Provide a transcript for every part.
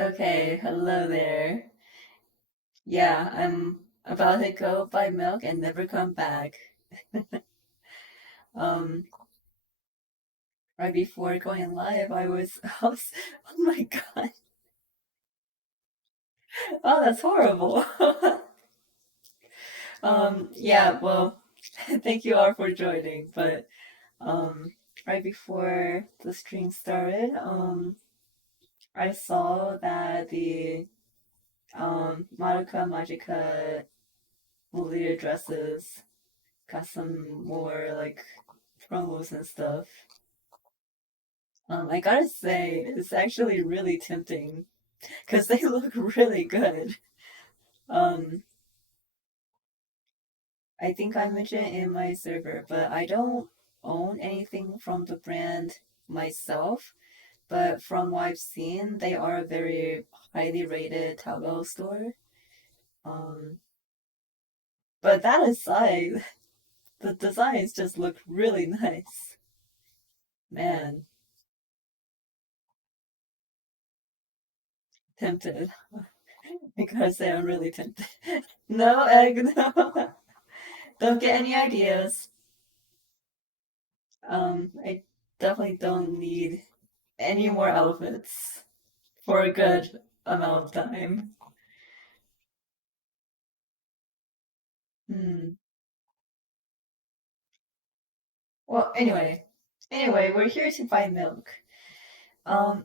Okay, hello there. Yeah, I'm about to go buy milk and never come back. Um, right before going live, I was, oh my God. Oh, that's horrible. Yeah, well, thank you all for joining, but, um, right before the stream started, I saw that the, Madoka Magica leader dresses got some more, like, promos and stuff. I gotta say, it's actually really tempting because they look really good. Um, I think I mentioned it in my server, but I don't own anything from the brand myself. But from what I've seen, they are a very highly rated Taobao store. Um, but that aside, the designs just look really nice. Man, tempted. I gotta say, I'm really tempted. No, egg, no. Don't get any ideas. I definitely don't need any more outfits for a good amount of time. Hmm. Well, anyway, we're here to buy milk.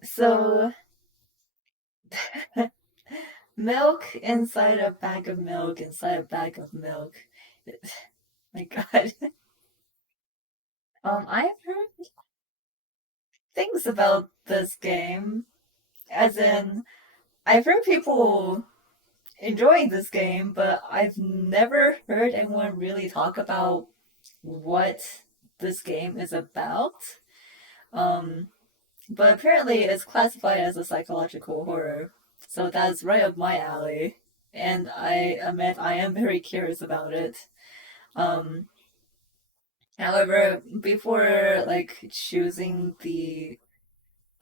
So milk inside a bag of milk inside a bag of milk. My God. I've heard things about this game, as in I've heard people enjoying this game, but I've never heard anyone really talk about what this game is about. Um, but apparently it's classified as a psychological horror, so that's right up my alley. And I admit I am very curious about it. Um, However, before like choosing the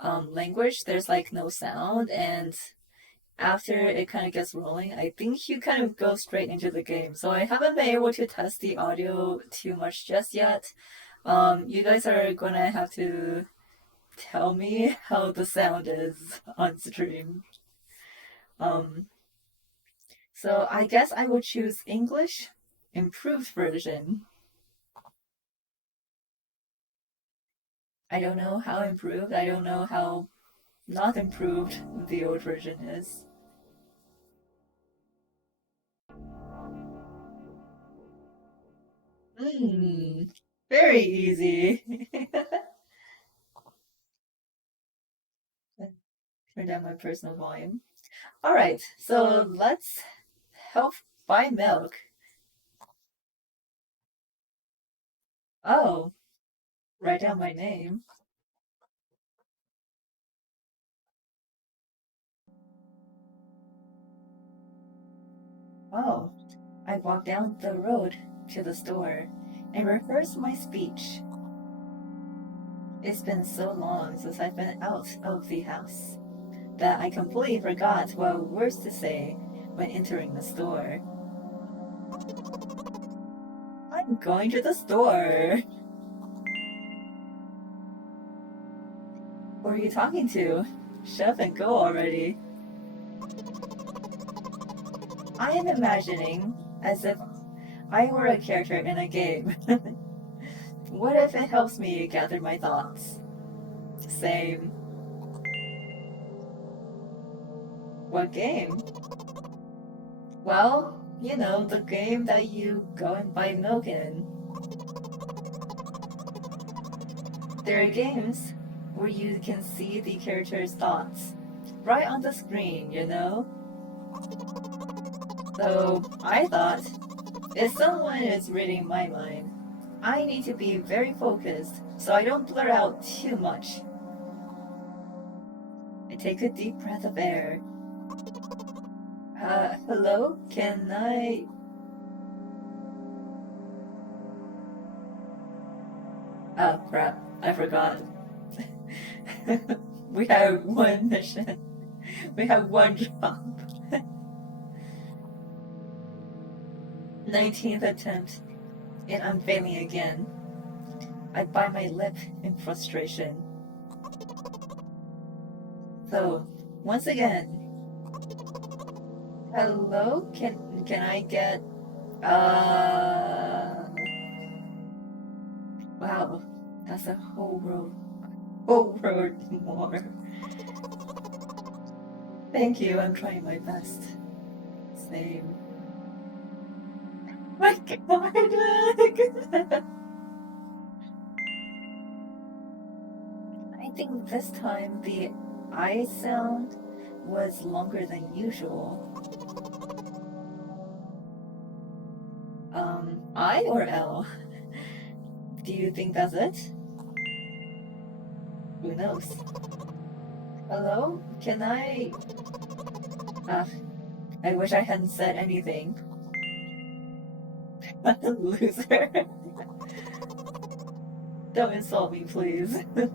language, there's like no sound, and after it kind of gets rolling, I think you kind of go straight into the game. So I haven't been able to test the audio too much just yet. You guys are gonna have to tell me how the sound is on stream. Um, so I guess I will choose English improved version. I don't know how improved. I don't know how not improved the old version is. Hmm, very easy. Turn down my personal volume. All right, so let's help buy milk. Oh, write down my name. Oh, I walk down the road to the store and rehearse my speech. It's been so long since I've been out of the house that I completely forgot what words to say when entering the store. I'm going to the store. Who are you talking to? Shut up and go already. I am imagining as if I were a character in a game. What if it helps me gather my thoughts? Same. What game? Well, you know, the game that you go and buy milk in. There are games where you can see the character's thoughts right on the screen, you know? So I thought, if someone is reading my mind, I need to be very focused so I don't blur out too much. I take a deep breath of air. Hello? Can I? Oh crap, I forgot. We have one mission. We have one job. 19th attempt, and I'm failing again. I bite my lip in frustration. So, once again, hello? Can I get wow, that's a whole road more. Thank you, I'm trying my best. Same. My God! I think this time the I sound was longer than usual. I or L? Do you think that's it? Who knows? Hello? Can I... Ah, I wish I hadn't said anything. Loser. Don't insult me, please. By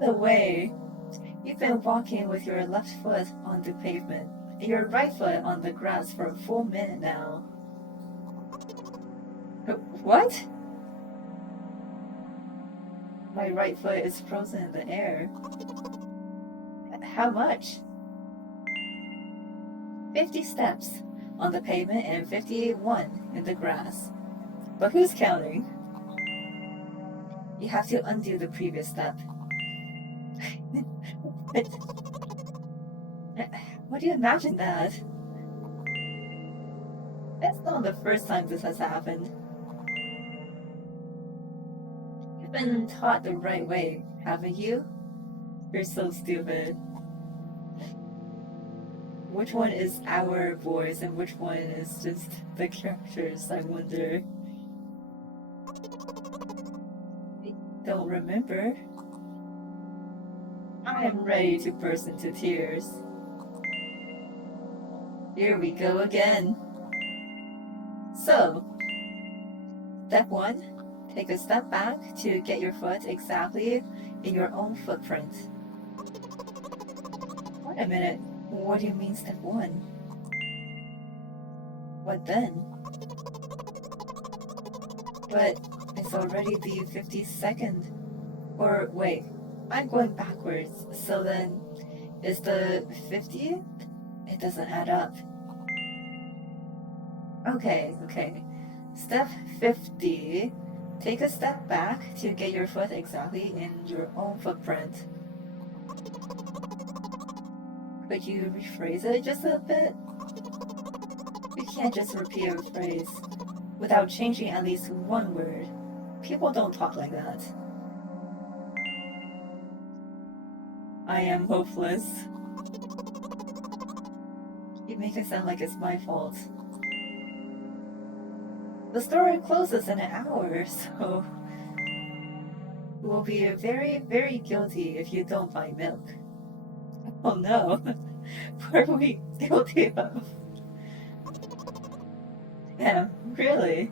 the way, you've been walking with your left foot on the pavement and your right foot on the grass for a full minute now. What? My right foot is frozen in the air. How much? 50 steps on the pavement and 51 in the grass. But who's counting? You have to undo the previous step. What do you imagine that? That's not the first time this has happened. You've been taught the right way, haven't you? You're so stupid. Which one is our voice and which one is just the characters, I wonder? I don't remember. I am ready to burst into tears. Here we go again. So, step 1, take a step back to get your foot exactly in your own footprint. Wait a minute, what do you mean step 1? What then? But it's already the 52nd. Or wait, I'm going backwards, so then is the 50th? It doesn't add up. Okay. Step 50. Take a step back to get your foot exactly in your own footprint. Could you rephrase it just a bit? You can't just repeat a phrase without changing at least one word. People don't talk like that. I am hopeless. You make it sound like it's my fault. The store closes in an hour, so you will be very, very guilty if you don't buy milk. Oh no, what are we guilty of? Yeah, really?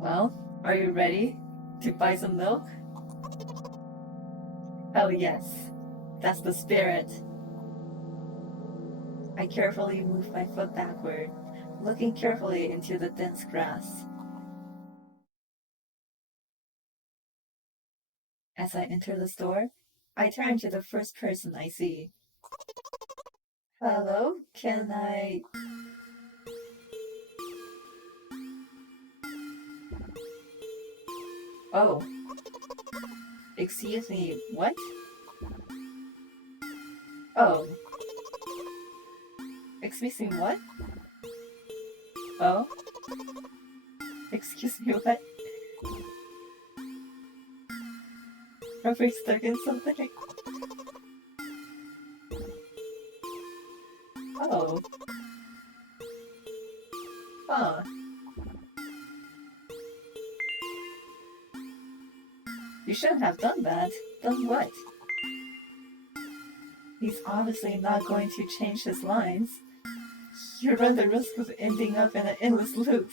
Well, are you ready to buy some milk? Oh yes, that's the spirit. I carefully move my foot backward, looking carefully into the dense grass. As I enter the store, I turn to the first person I see. Hello, can I... Oh, excuse me, what? Oh. Excuse me, what? Oh? Excuse me, what? Are we stuck in something? Oh. Huh. You shouldn't have done that. Done what? He's obviously not going to change his lines. You run the risk of ending up in an endless loop.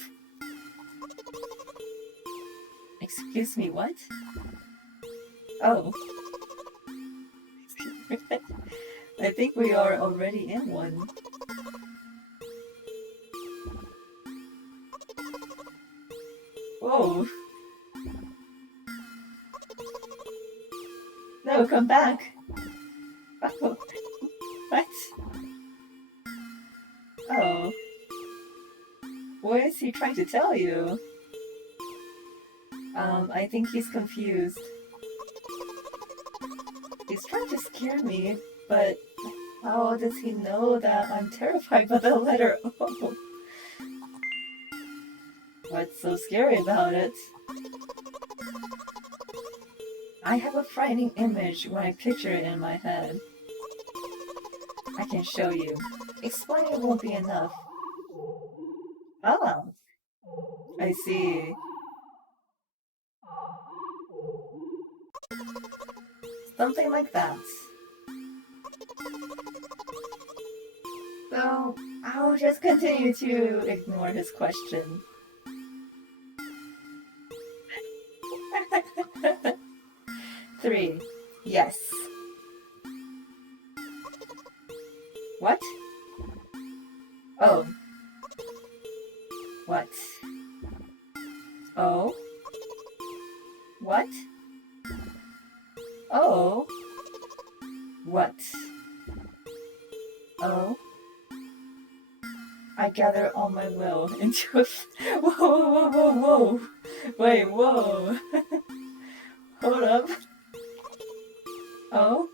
Excuse me, what? Oh. I think we are already in one. Whoa. No, come back. Oh. What? Oh. What is he trying to tell you? I think he's confused. He's trying to scare me, but how does he know that I'm terrified by the letter O? What's so scary about it? I have a frightening image when I picture it in my head. I can show you. Explaining won't be enough. Oh, I see. Something like that. So, I'll just continue to ignore his question. Three. Yes. What? Oh. What? Oh. What? Oh. What? Oh. I gather all my will into a... Whoa, whoa, whoa, whoa, whoa. Wait, whoa. Hold up. Oh.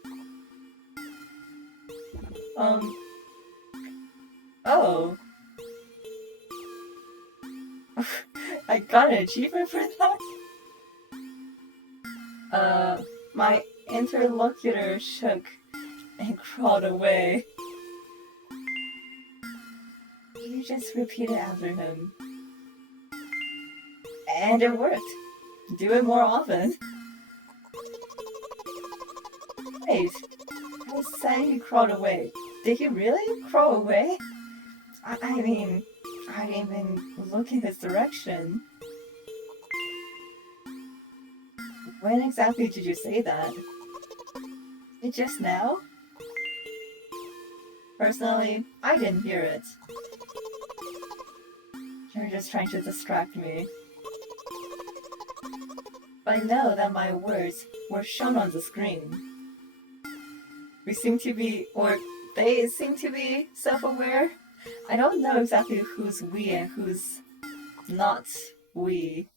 Oh. I got an achievement for that? My interlocutor shook and crawled away. You just repeat it after him. And it worked. Do it more often. Wait, I said he crawled away. Did he really crawl away? I mean, I didn't even look in his direction. When exactly did you say that? Just now? Personally, I didn't hear it. You're just trying to distract me. But I know that my words were shown on the screen. We seem to be, or they seem to be self-aware. I don't know exactly who's we and who's not we.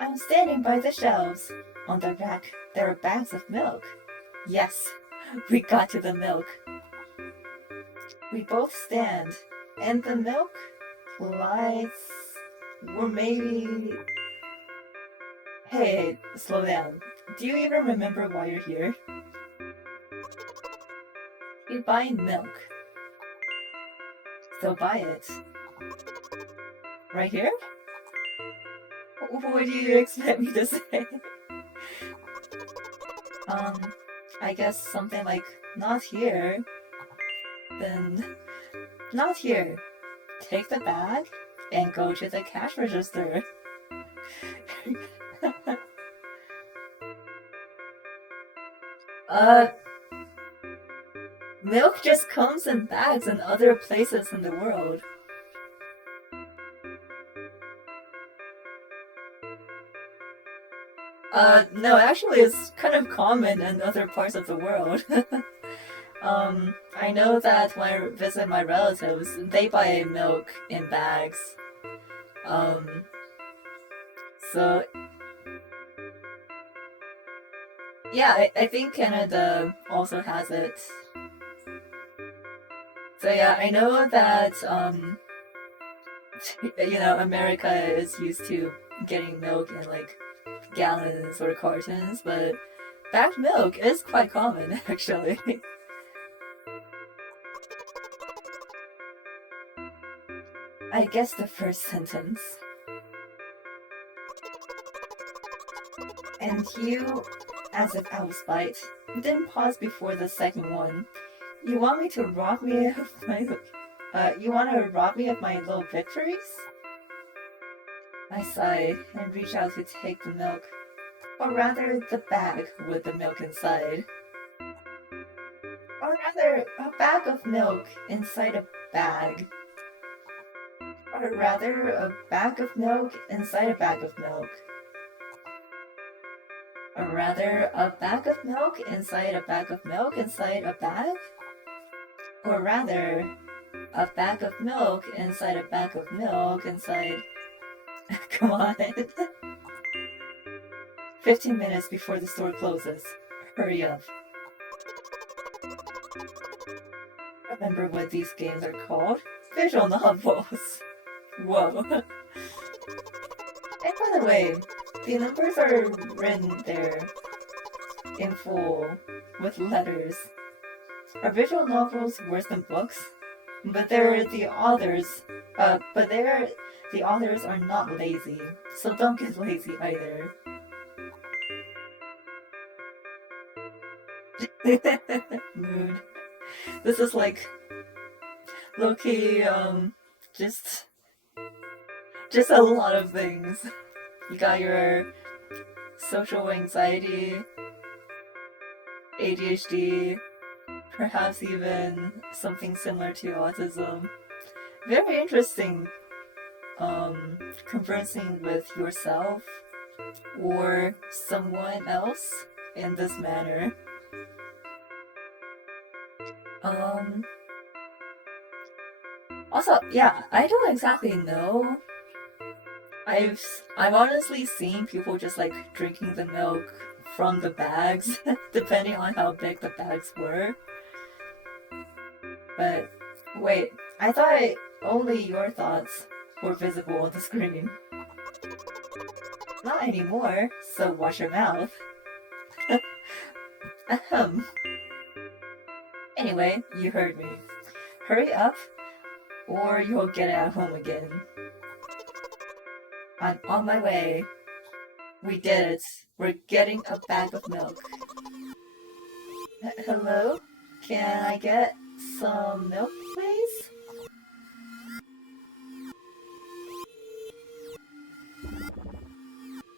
I'm standing by the shelves. On the rack, there are bags of milk. Yes, we got to the milk. We both stand, and the milk lights were maybe... Hey, slow down. Do you even remember why you're here? You're buying milk. So buy it. Right here? What do you expect me to say? I guess something like, not here. Then, not here. Take the bag and go to the cash register. Milk just comes in bags in other places in the world. No, actually it's kind of common in other parts of the world. I know that when I visit my relatives, they buy milk in bags. So... Yeah, I think Canada also has it. So yeah, I know that, America is used to getting milk in, like, gallons or cartons, but bagged milk is quite common, actually. I guess the first sentence. And you, as if I was spite, didn't pause before the second one. You want me to rob me of my... you want to rob me of my little victories? I sigh and reach out to take the milk. Or rather, the bag with the milk inside. Or rather, a bag of milk inside a bag. Or rather, a bag of milk inside a bag of milk. Or rather, a bag of milk inside a bag of milk inside a bag? Or rather, a bag of milk inside a bag of milk inside... Come on. 15 minutes before the store closes. Hurry up. Remember what these games are called? Visual novels. Whoa. And by the way, The numbers are written there in full with letters. Are visual novels worse than books? But the authors are not lazy, so don't get lazy either. Mood. This is like low-key, just a lot of things. You got your social anxiety, ADHD, perhaps even something similar to autism. Very interesting, conversing with yourself or someone else in this manner. Also, yeah, I don't exactly know. I've honestly seen people just like drinking the milk from the bags, depending on how big the bags were. But wait, I thought only your thoughts were visible on the screen. Not anymore, so wash your mouth. Ahem. Anyway, you heard me. Hurry up, or you'll get it at home again. I'm on my way. We did it. We're getting a bag of milk. Hello? Can I get some milk, please?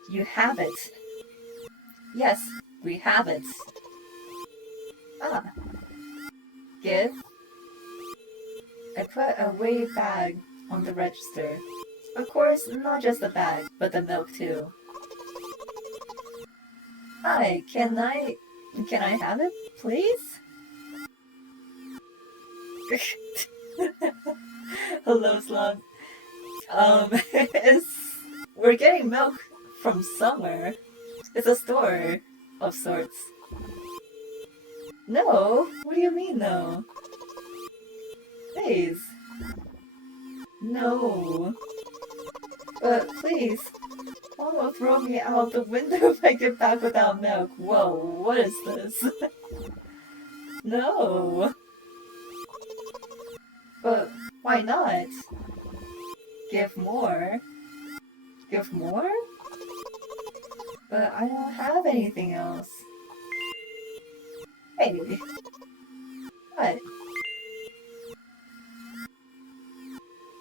You have it. Yes, we have it. Ah. Give. I put a weighted bag on the register. Of course, not just the bag, but the milk too. Hi, can I have it, please? Hello, Slug. We're getting milk from somewhere. It's a store of sorts. No, what do you mean no? Please. No. But please, Mom will throw me out the window if I get back without milk. Whoa, what is this? No. But why not? Give more. Give more? But I don't have anything else. Hey. What?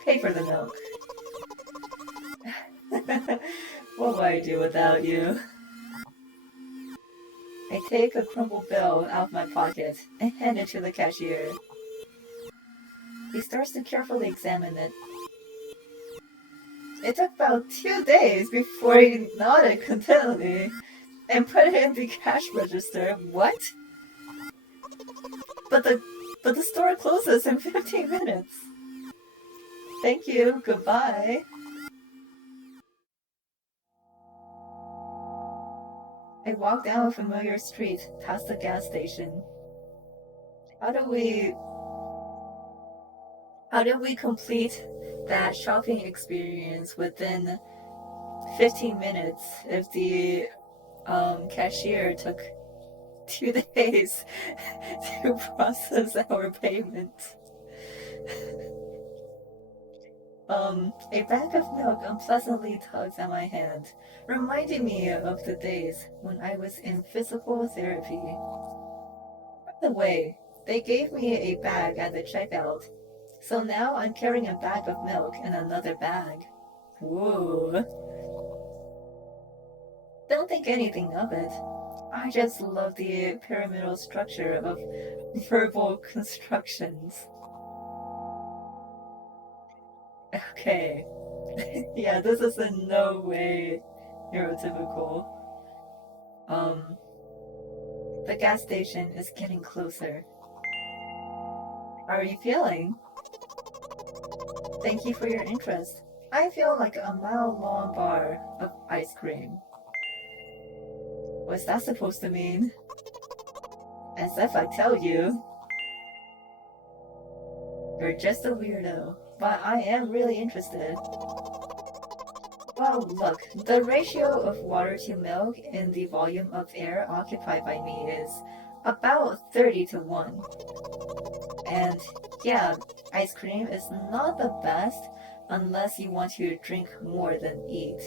Pay for the milk. What would I do without you? I take a crumpled bill out of my pocket and hand it to the cashier. He starts to carefully examine it. It took about 2 days before he nodded contentedly and put it in the cash register. What? But the store closes in 15 minutes. Thank you. Goodbye. I walk down a familiar street past the gas station. How do we complete that shopping experience within 15 minutes if the cashier took 2 days to process our payment? A bag of milk unpleasantly tugs at my hand, reminding me of the days when I was in physical therapy. By the way, they gave me a bag at the checkout, so now I'm carrying a bag of milk and another bag. Whoa. Don't think anything of it. I just love the pyramidal structure of verbal constructions. Okay. Yeah, this is in no way neurotypical. The gas station is getting closer. How are you feeling? Thank you for your interest. I feel like a mile-long bar of ice cream. What's that supposed to mean? As if I tell you. You're just a weirdo, but I am really interested. Well, look, the ratio of water to milk in the volume of air occupied by me is about 30 to 1. And yeah, ice cream is not the best unless you want to drink more than eat.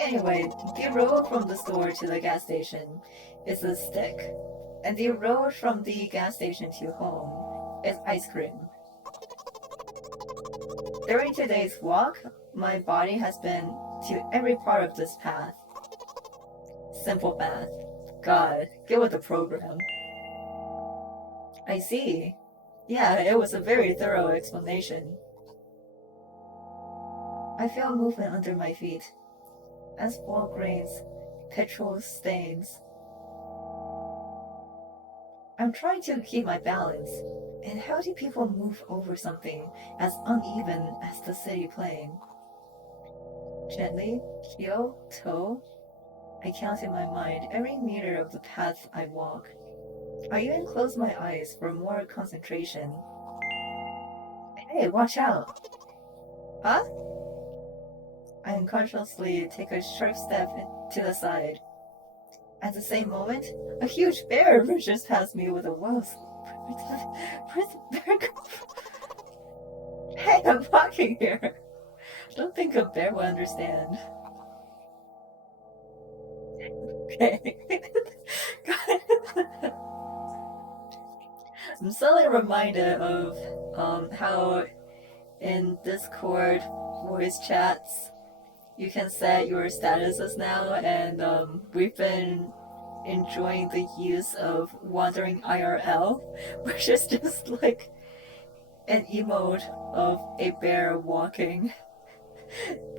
Anyway, the road from the store to the gas station is a stick, and the road from the gas station to home is ice cream. During today's walk, my body has been to every part of this path. Simple math. God, get with the program. I see. Yeah, it was a very thorough explanation. I feel movement under my feet. Asphalt grains, petrol stains. I'm trying to keep my balance. And how do people move over something as uneven as the city plane? Gently, heel, toe. I count in my mind every meter of the path I walk. I even close my eyes for more concentration. Hey, watch out! Huh? I unconsciously take a sharp step to the side. At the same moment, a huge bear rushes past me with a wow. Where's the bear come from? Hey, I'm walking here. I don't think a bear will understand. Okay. I'm suddenly reminded of how in Discord voice chats you can set your statuses now, and we've been enjoying the use of wandering IRL, which is just like an emote of a bear walking.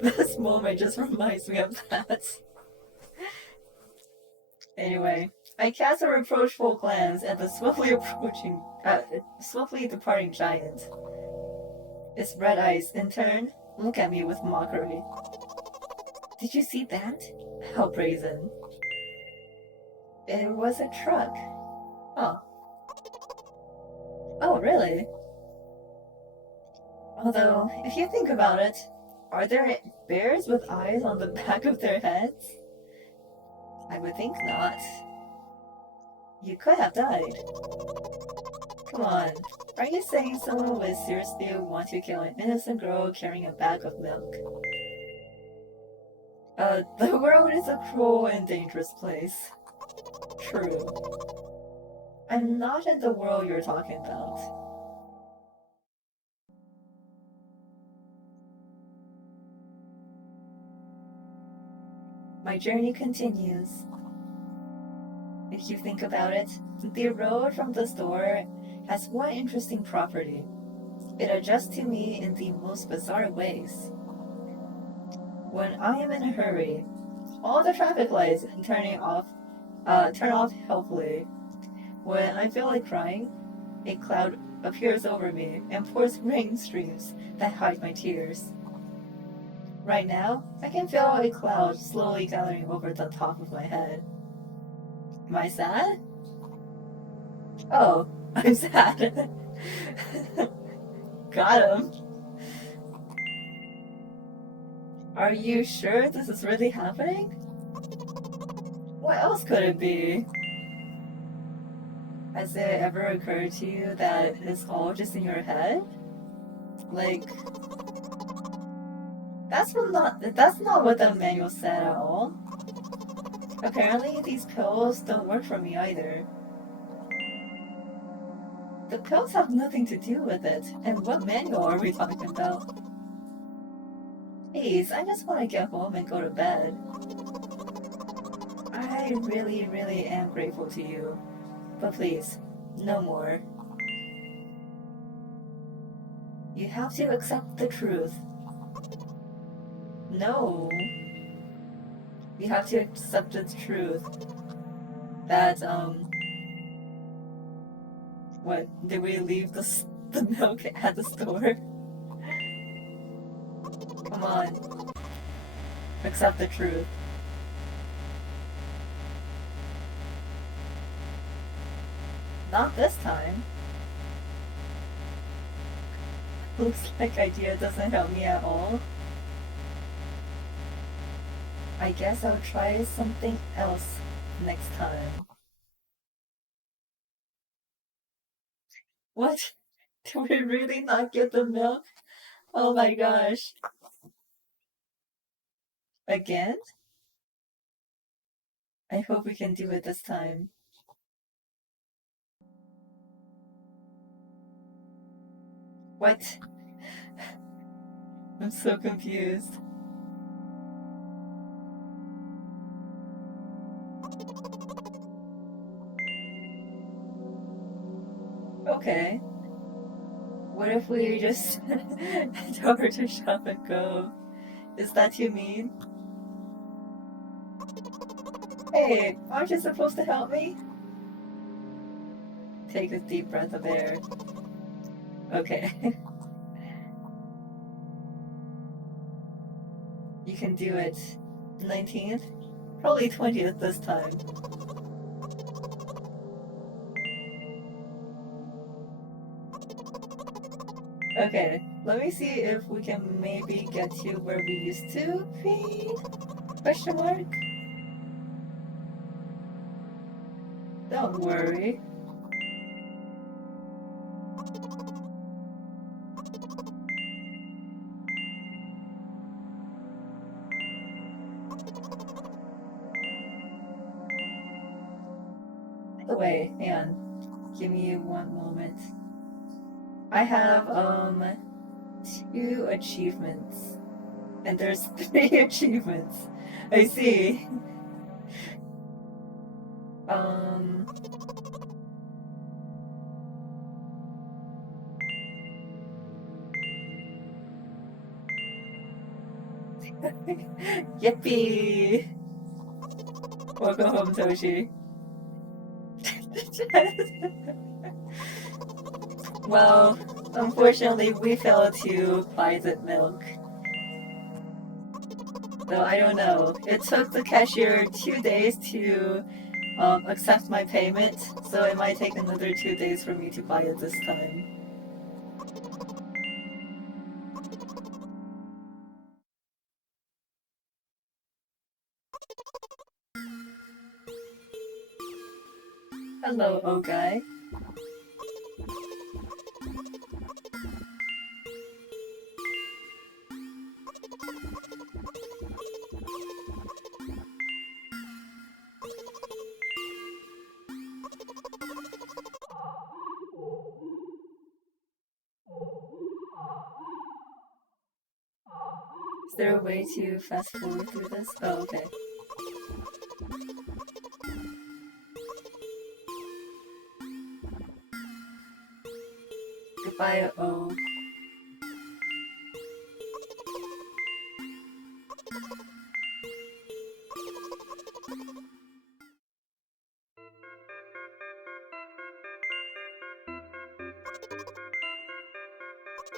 This moment just reminds me of that. Anyway, I cast a reproachful glance at the swiftly departing giant. Its red eyes, in turn, look at me with mockery. Did you see that? How brazen. It was a truck. Huh. Oh, really? Although, if you think about it, are there bears with eyes on the back of their heads? I would think not. You could have died. Come on, are you saying someone would seriously want to kill an innocent girl carrying a bag of milk? The world is a cruel and dangerous place. True. I'm not in the world you're talking about. My journey continues. If you think about it, the road from the store has one interesting property. It adjusts to me in the most bizarre ways. When I am in a hurry, all the traffic lights turn off helpfully. When I feel like crying, a cloud appears over me and pours rain streams that hide my tears. Right now, I can feel a cloud slowly gathering over the top of my head. Am I sad? Oh, I'm sad. Got him. Are you sure this is really happening? What else could it be? Has it ever occurred to you that it's all just in your head? Like, that's not what the manual said at all. Apparently, these pills don't work for me either. The pills have nothing to do with it, and what manual are we talking about? Please, I just want to get home and go to bed. I really, really am grateful to you. But please, no more. You have to accept the truth. No. You have to accept the truth that, what, did we leave the milk at the store? Come on. Accept the truth. Not this time. Looks like idea doesn't help me at all. I guess I'll try something else next time. What? Do we really not get the milk? Oh my gosh. Again? I hope we can do it this time. What? I'm so confused. Okay. What if we just tell her to shop and go? Is that too mean? Hey, aren't you supposed to help me? Take a deep breath of air. Okay. You can do it. 19th? Probably 20th this time. Okay, let me see if we can maybe get to where we used to be? Question mark? Don't worry. By the way, hang on. Give me one moment. I have, 2 achievements. And there's 3 achievements. I see. Um... Yippee! Welcome home, Toshi. Well, unfortunately, we failed to buy the milk. Though I don't know. It took the cashier 2 days to accept my payment, so it might take another 2 days for me to buy it this time. Hello, old guy. Is there a way to fast forward through this? Oh, okay. Goodbye, oh.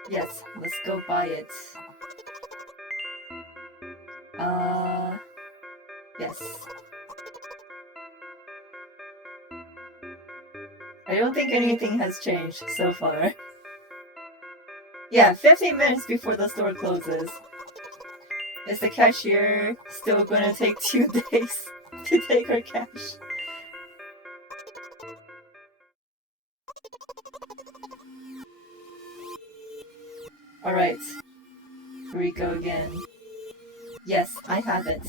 Yes, let's go buy it. Yes. I don't think anything has changed so far. Yeah, 15 minutes before the store closes. Is the cashier still gonna take 2 days to take her cash? Alright. Here we go again. Yes, I have it.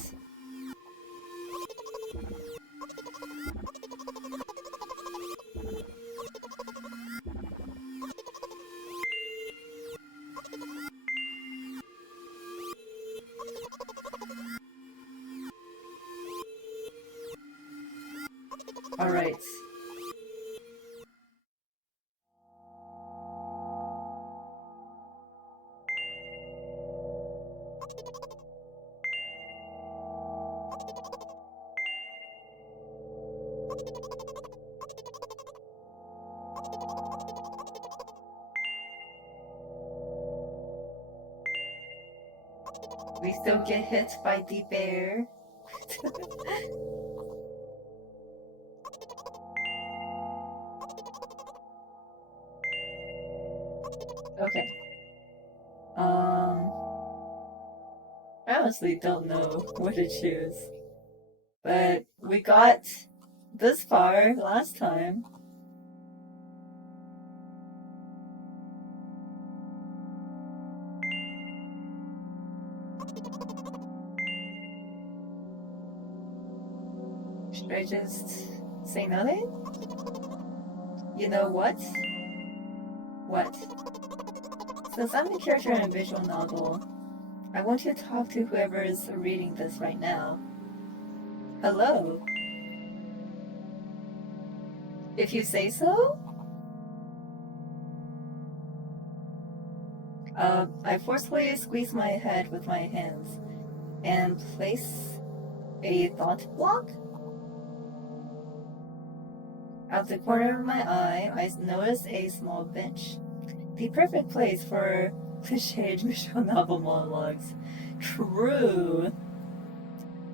Alright. We still get hit by deep air. Okay. I honestly don't know what to choose. But we got this far last time. Should I just say nothing? You know what? What? Since I'm the character in a visual novel, I want you to talk to whoever is reading this right now. Hello? If you say so? I forcefully squeeze my head with my hands and place a thought block. Out the corner of my eye, I notice a small bench. The perfect place for cliched visual novel monologues. True.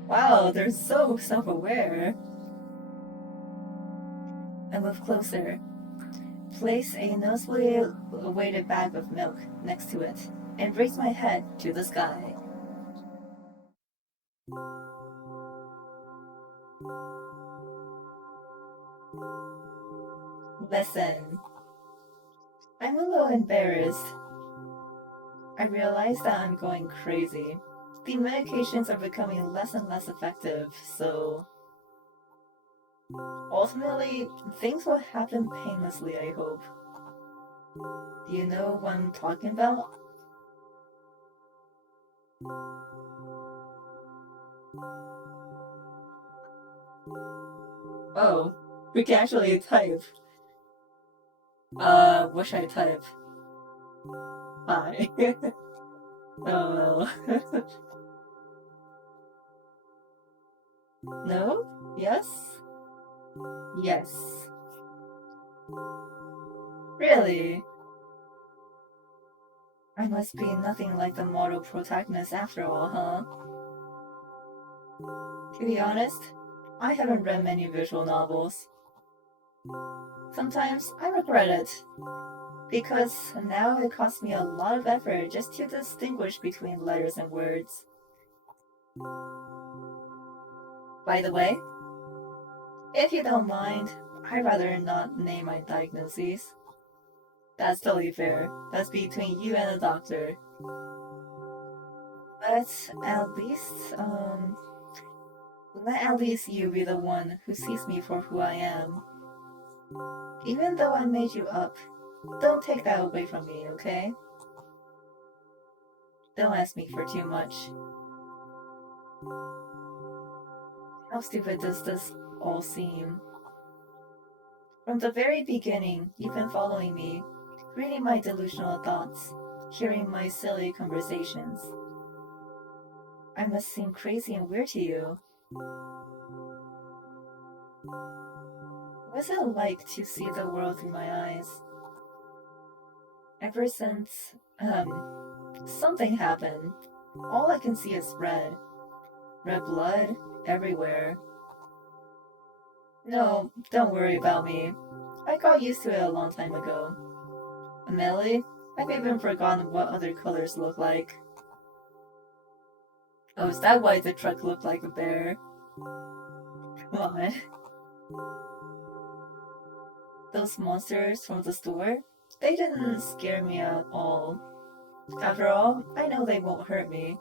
Wow, they're so self-aware. I move closer. Place a noticeably weighted bag of milk next to it, and raise my head to the sky. Listen. I'm a little embarrassed. I realize that I'm going crazy. The medications are becoming less and less effective, so ultimately, things will happen painlessly, I hope. Do you know what I'm talking about? Oh, we can actually type. What should I type? Hi. Oh no. No? Yes? Yes. Really? I must be nothing like the model protagonist after all, huh? To be honest, I haven't read many visual novels. Sometimes I regret it, because now it costs me a lot of effort just to distinguish between letters and words. By the way, if you don't mind, I'd rather not name my diagnoses. That's totally fair. That's between you and the doctor. But let at least you be the one who sees me for who I am. Even though I made you up, don't take that away from me, okay? Don't ask me for too much. How stupid does this all seem? From the very beginning, you've been following me, reading my delusional thoughts, hearing my silly conversations. I must seem crazy and weird to you. What's it like to see the world through my eyes? Ever since, something happened, all I can see is red. Red blood everywhere. No, don't worry about me. I got used to it a long time ago. Amelie, I've even forgotten what other colors look like. Oh, is that why the truck looked like a bear? Come on. Those monsters from the store? They didn't scare me at all. After all, I know they won't hurt me.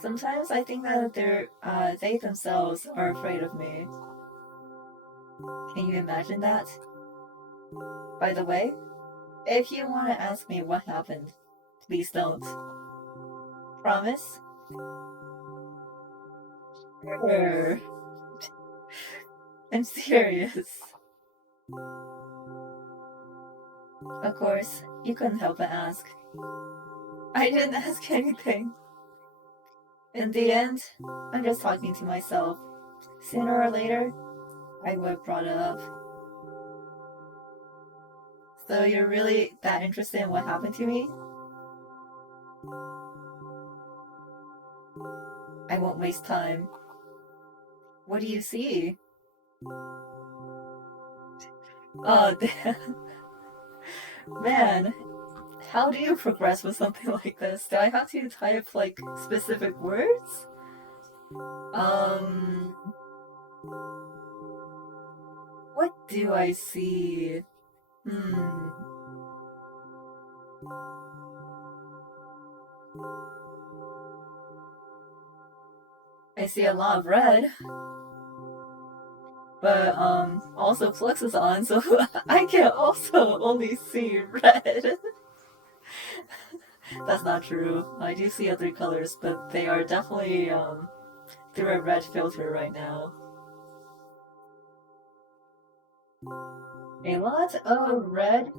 Sometimes I think that they themselves are afraid of me. Can you imagine that? By the way, if you want to ask me what happened, please don't. Promise? Sure. I'm serious. Of course, you couldn't help but ask. I didn't ask anything. In the end, I'm just talking to myself. Sooner or later, I would have brought it up. So you're really that interested in what happened to me? I won't waste time. What do you see? Oh, damn. Man, How do you progress with something like this? Do I have to type like specific words? Um, what do I see? Hmm. I see a lot of red, but also Flux is on, so I can also only see red. That's not true. I do see other colors, but they are definitely through a red filter right now. A lot of red.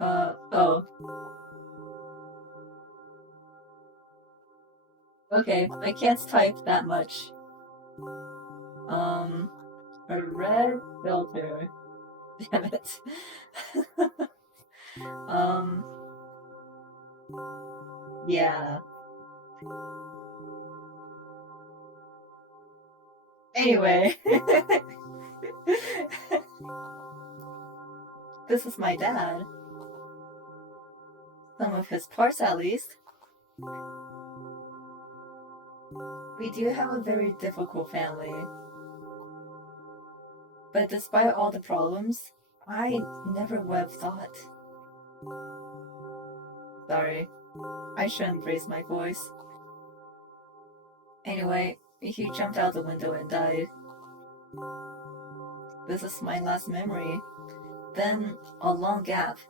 Oh. Okay, I can't type that much. Um, a red filter. Damn it. um, yeah. Anyway. This is my dad. Some of his parts, at least. We do have a very difficult family. But despite all the problems, I never would have thought. Sorry, I shouldn't raise my voice. Anyway, he jumped out the window and died. This is my last memory. Then a long gap.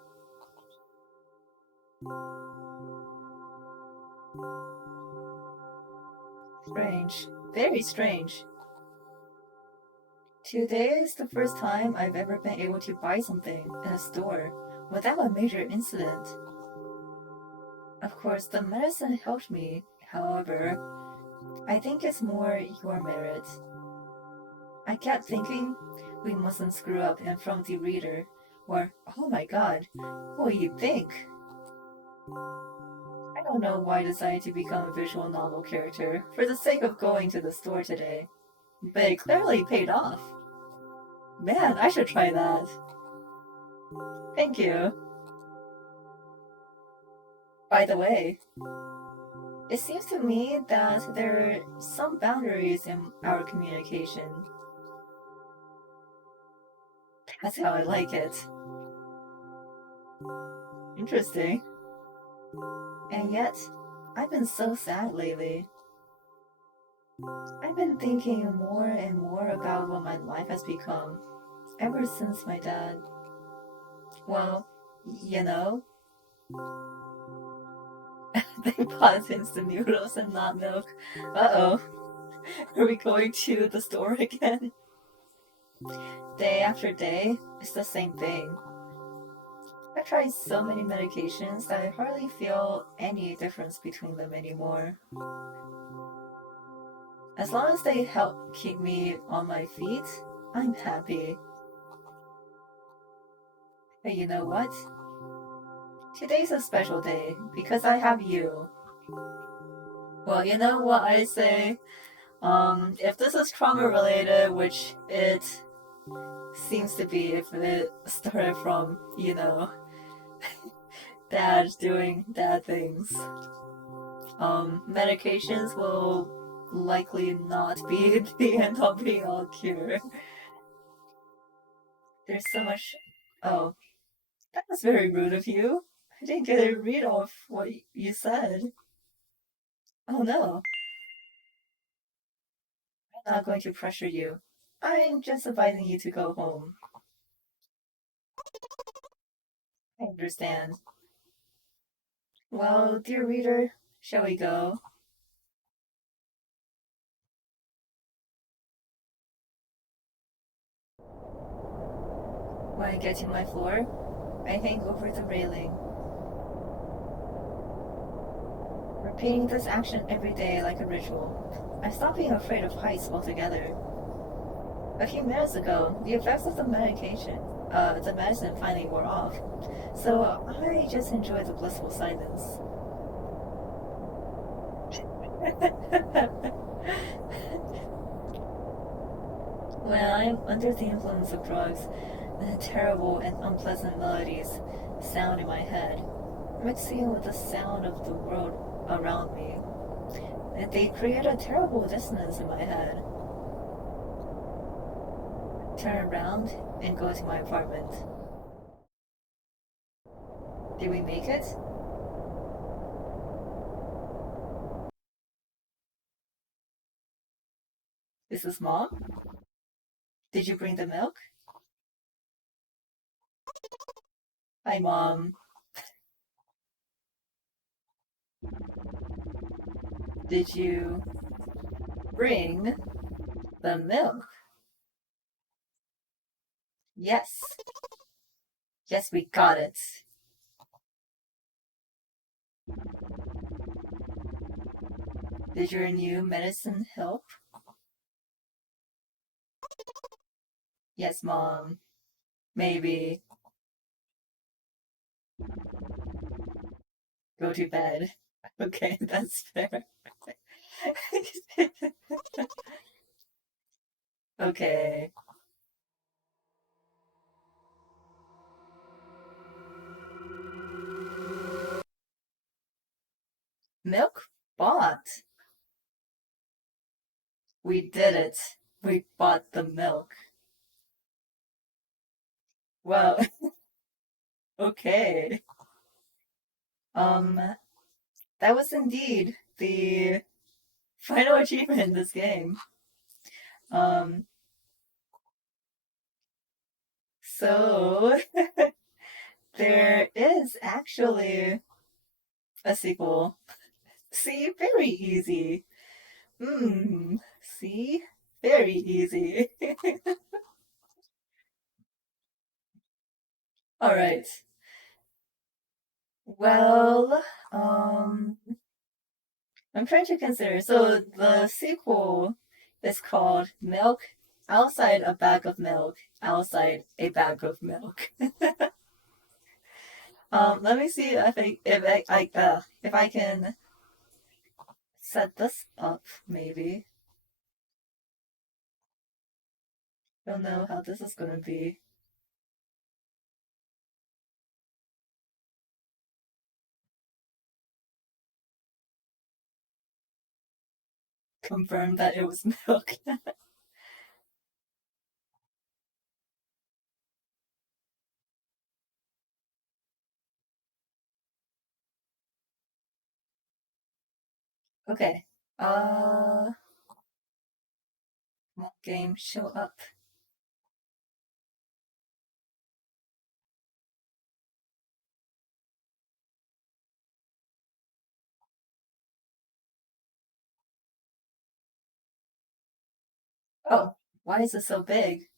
Strange. Very strange. Today is the first time I've ever been able to buy something in a store without a major incident. Of course, the medicine helped me. However, I think it's more your merit. I kept thinking, we mustn't screw up in front of the reader, or, oh my god, what will you think? I don't know why I decided to become a visual novel character for the sake of going to the store today, but it clearly paid off. Man, I should try that. Thank you. By the way, it seems to me that there are some boundaries in our communication. That's how I like it. Interesting. And yet, I've been so sad lately. I've been thinking more and more about what my life has become ever since my dad. Well, you know, they bought instant noodles and not milk. Uh-oh. Are we going to the store again? Day after day, it's the same thing. I've tried so many medications that I hardly feel any difference between them anymore. As long as they help keep me on my feet, I'm happy. But you know what? Today's a special day because I have you. Well, you know what I say? If this is trauma related, which it seems to be if it started from, dad doing dad things, medications will likely not be the end all be all cure. There's so much. Oh, that was very rude of you. I didn't get a read off what you said. Oh no, I'm not going to pressure you. I'm just advising you to go home. I understand. Well, dear reader, shall we go? When I get to my floor, I hang over the railing, repeating this action every day like a ritual. I stopped being afraid of heights altogether. A few minutes ago, the effects of the medicine finally wore off, so I just enjoyed the blissful silence. When I'm under the influence of drugs, the terrible and unpleasant melodies sound in my head. mixing with the sound of the world around me. And they create a terrible dissonance in my head. Turn around and go to my apartment. Did we make it? This is Mom? Did you bring the milk? Hi, Mom. Did you bring the milk? Yes. Yes, we got it. Did your new medicine help? Yes, Mom. Maybe. Go to bed. Okay, that's fair. Okay. Milk bought. We did it. We bought the milk. Well, okay. Um, that was indeed the final achievement in this game. Um, so there is actually a sequel. See, very easy. See, very easy. All right. Well, I'm trying to consider. So the sequel is called Milk Outside a Bag of Milk, Outside a Bag of Milk. Let me see if I can set this up. Maybe don't know how this is gonna be. Confirm that it was milk. Okay. Uh, game show up. Oh, why is it so big?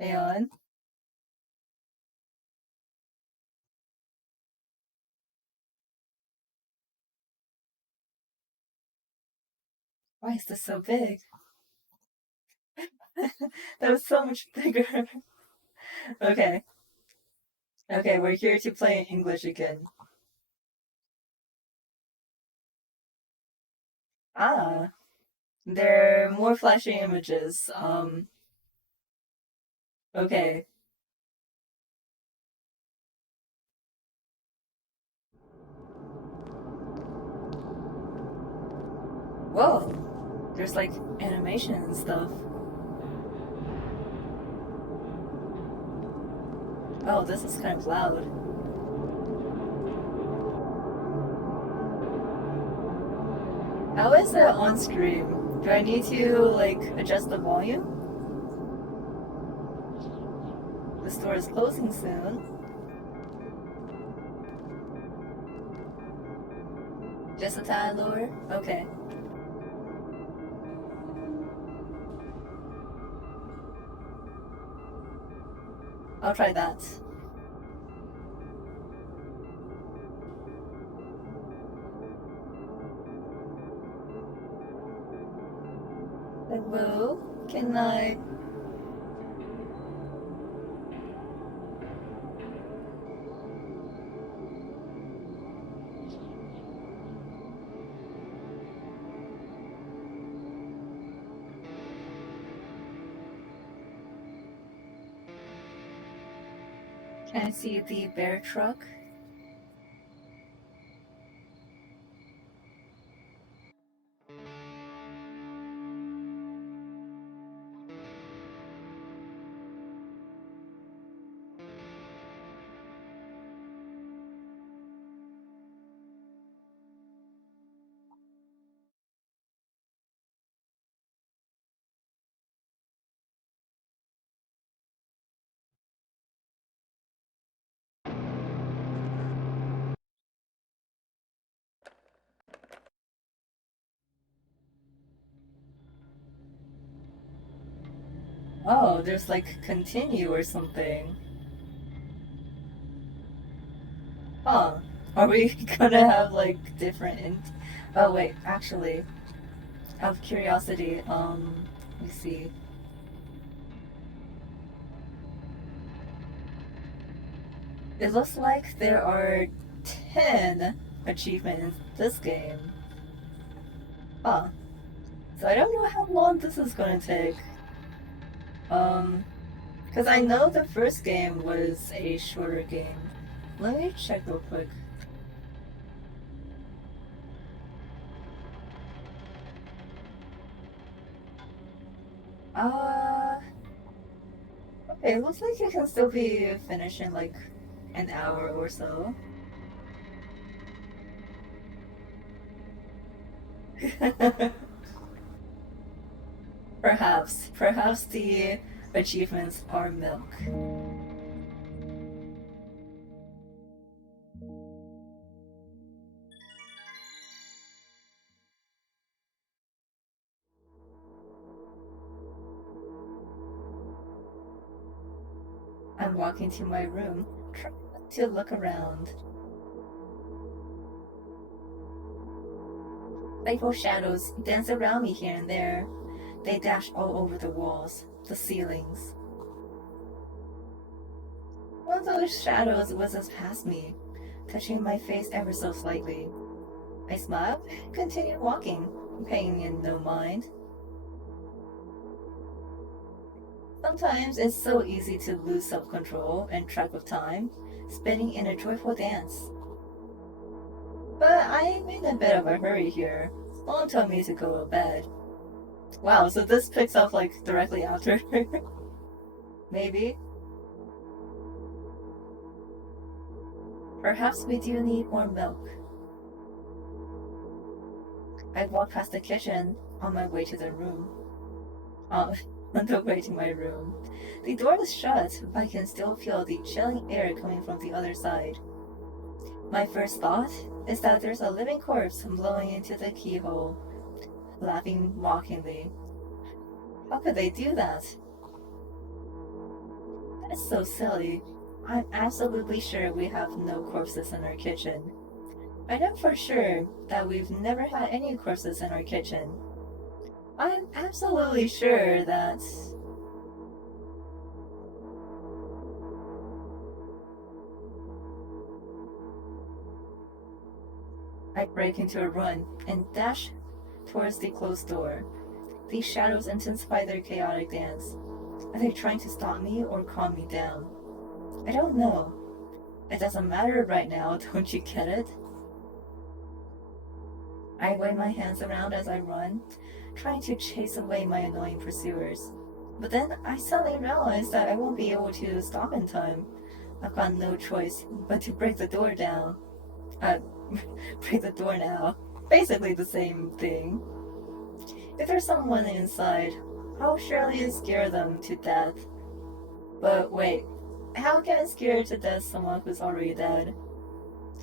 Hang on. Why is this so big? That was so much bigger. Okay. Okay, we're here to play in English again. Ah, there are more flashy images. Okay. Whoa, there's like animation and stuff. Oh, this is kind of loud. How is that on screen? Do I need to like adjust the volume? The store is closing soon. Just a tad lower? Okay. I'll try that. Hello? Can I? Can I see the bear truck? Oh, there's like continue or something. Huh. Are we gonna have like different Oh wait, actually, out of curiosity, let me see. It looks like there are 10 achievements in this game. Huh. So I don't know how long this is gonna take. Um, because I know the first game was a shorter game. Let me check real quick. Uh, okay, looks like it can still be finished in like an hour or so. Perhaps the achievements are milk. I'm walking to my room, trying not to look around. Playful shadows dance around me here and there. They dash all over the walls, the ceilings. One of those shadows whizzes past me, touching my face ever so slightly. I smiled, continued walking, paying it no mind. Sometimes it's so easy to lose self control and track of time, spinning in a joyful dance. But I'm in a bit of a hurry here. Mom told me to go to bed. Wow, so this picks up like directly after. Maybe. Perhaps we do need more milk. I walked past the kitchen on my way to the room. Uh, on the way to my room. The door is shut, but I can still feel the chilling air coming from the other side. My first thought is that there's a living corpse blowing into the keyhole, laughing mockingly. How could they do that? That's so silly. I'm absolutely sure we have no corpses in our kitchen. I know for sure that we've never had any corpses in our kitchen. I'm absolutely sure that I break into a run and dash towards the closed door. These shadows intensify their chaotic dance. Are they trying to stop me or calm me down? I don't know. It doesn't matter right now, don't you get it? I wave my hands around as I run, trying to chase away my annoying pursuers. But then I suddenly realize that I won't be able to stop in time. I've got no choice but to break the door down. Uh, break the door now. Basically the same thing. If there's someone inside, I'll surely scare them to death. But wait, how can I scare to death someone who's already dead?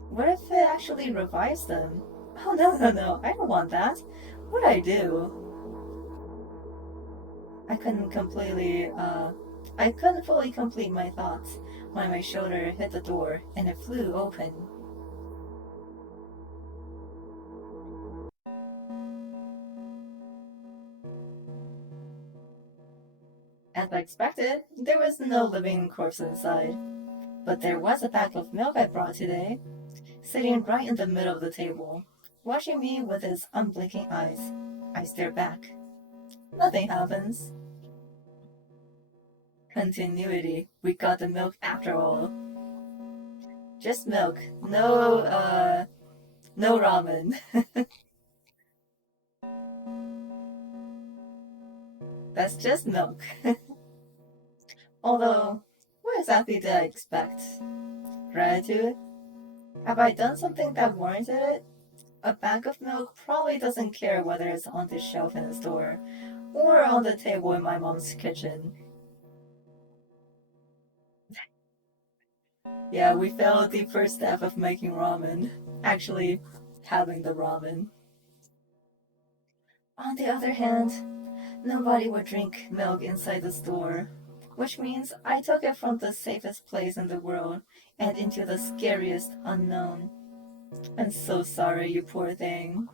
What if it actually revives them? Oh no, no, no, I don't want that. What'd I do? I couldn't completely, I couldn't fully complete my thoughts when my shoulder hit the door and it flew open. As I expected, there was no living corpse inside. But there was a pack of milk I brought today, sitting right in the middle of the table, watching me with his unblinking eyes. I stare back. Nothing happens. Continuity. We got the milk after all. Just milk. No ramen. That's just milk. Although, what exactly did I expect? Gratitude? Have I done something that warranted it? A bag of milk probably doesn't care whether it's on the shelf in the store or on the table in my mom's kitchen. Yeah, we failed the first step of making ramen. Actually, having the ramen. On the other hand, nobody would drink milk inside the store, which means I took it from the safest place in the world and into the scariest unknown. I'm so sorry, you poor thing.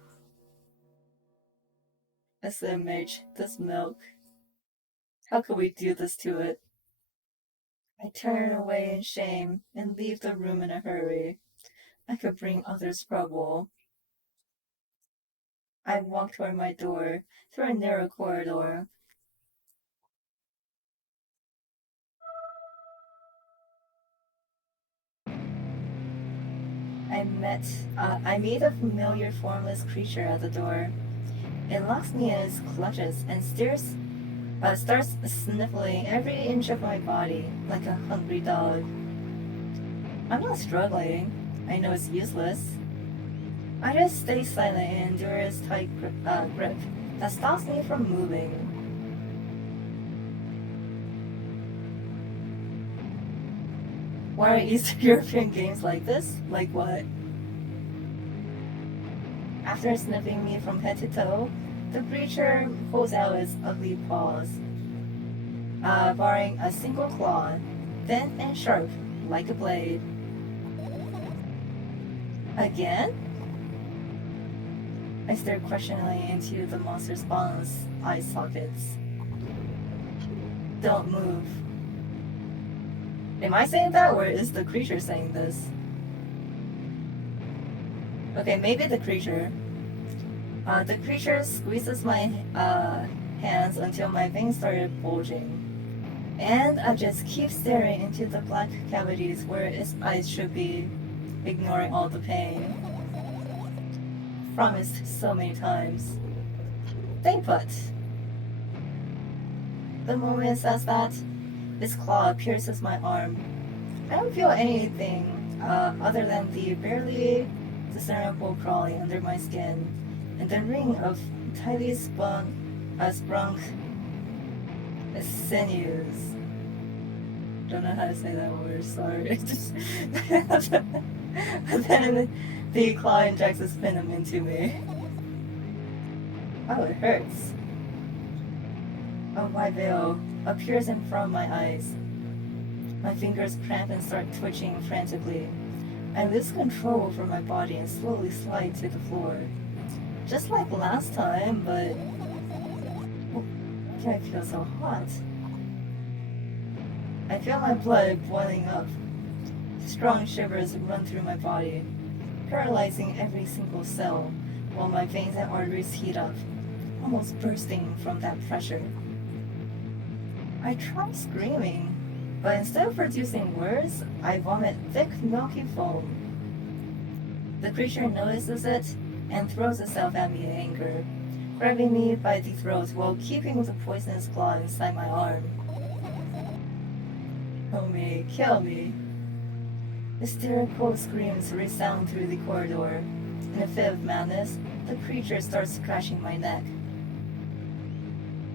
SMH, this milk. How could we do this to it? I turn away in shame and leave the room in a hurry. I could bring others trouble. I walk toward my door, through a narrow corridor. I meet a familiar formless creature at the door. It locks me in its clutches and starts sniffling every inch of my body like a hungry dog. I'm not struggling. I know it's useless. I just stay silent and endure its tight grip that stops me from moving. Why are Eastern European games like this? Like what? After sniffing me from head to toe, the creature pulls out its ugly paws, barring a single claw, thin and sharp, like a blade. Again? I stare questioningly into the monster's bottomless eye sockets. Don't move. Am I saying that, or is the creature saying this? Okay, maybe the creature. The creature squeezes my hands until my veins started bulging. And I just keep staring into the black cavities where its eyes should be, ignoring all the pain. Promised so many times. Stay put. The moment it says that, its claw pierces my arm. I don't feel anything other than the barely discernible crawling under my skin and the ring of tightly sprung sinews. Don't know how to say that word, sorry. Then the claw injects its venom into me. Oh, it hurts. A white veil appears in front of my eyes. My fingers cramp and start twitching frantically. I lose control over my body and slowly slide to the floor. Just like last time, but why do I feel so hot? I feel my blood boiling up. Strong shivers run through my body, paralyzing every single cell, while my veins and arteries heat up, almost bursting from that pressure. I try screaming, but instead of producing words, I vomit thick, milky foam. The creature notices it and throws itself at me in anger, grabbing me by the throat while keeping the poisonous claw inside my arm. Kill me, kill me. Hysterical screams resound through the corridor. In a fit of madness, the creature starts scratching my neck.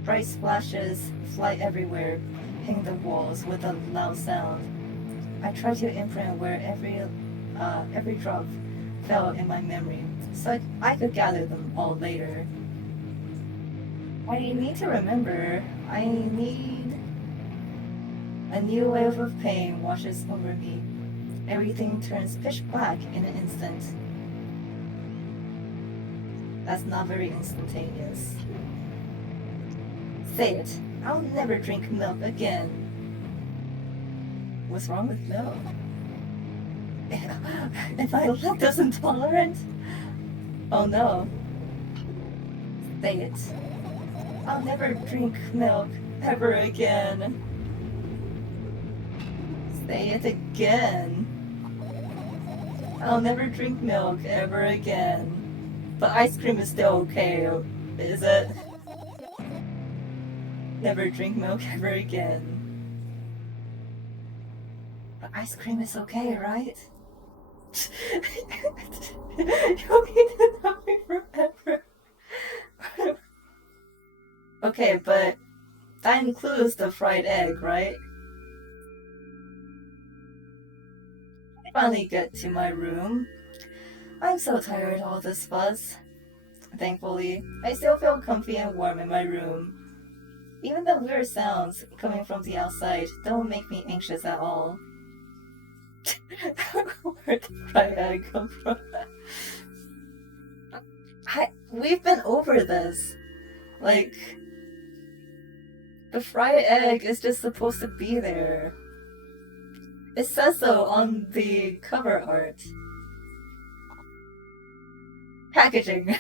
Bright splashes fly everywhere, hitting the walls with a loud sound. I try to imprint where every drop fell in my memory, so I could gather them all later. I need to remember. I need... A new wave of pain washes over me. Everything turns pitch black in an instant. That's not very instantaneous. Say it. I'll never drink milk again. What's wrong with milk? Am I lactose intolerant? Oh no. Say it. I'll never drink milk ever again. Say it again. I'll never drink milk ever again. But ice cream is still okay, is it? Never drink milk ever again. But ice cream is okay, right? You'll need to tell me forever. Okay, but that includes the fried egg, right? I finally get to my room. I'm so tired of all this fuss. Thankfully, I still feel comfy and warm in my room. Even the weird sounds coming from the outside don't make me anxious at all. Where'd the fried egg come from? We've been over this. Like, the fried egg is just supposed to be there. It says so on the cover art. Packaging.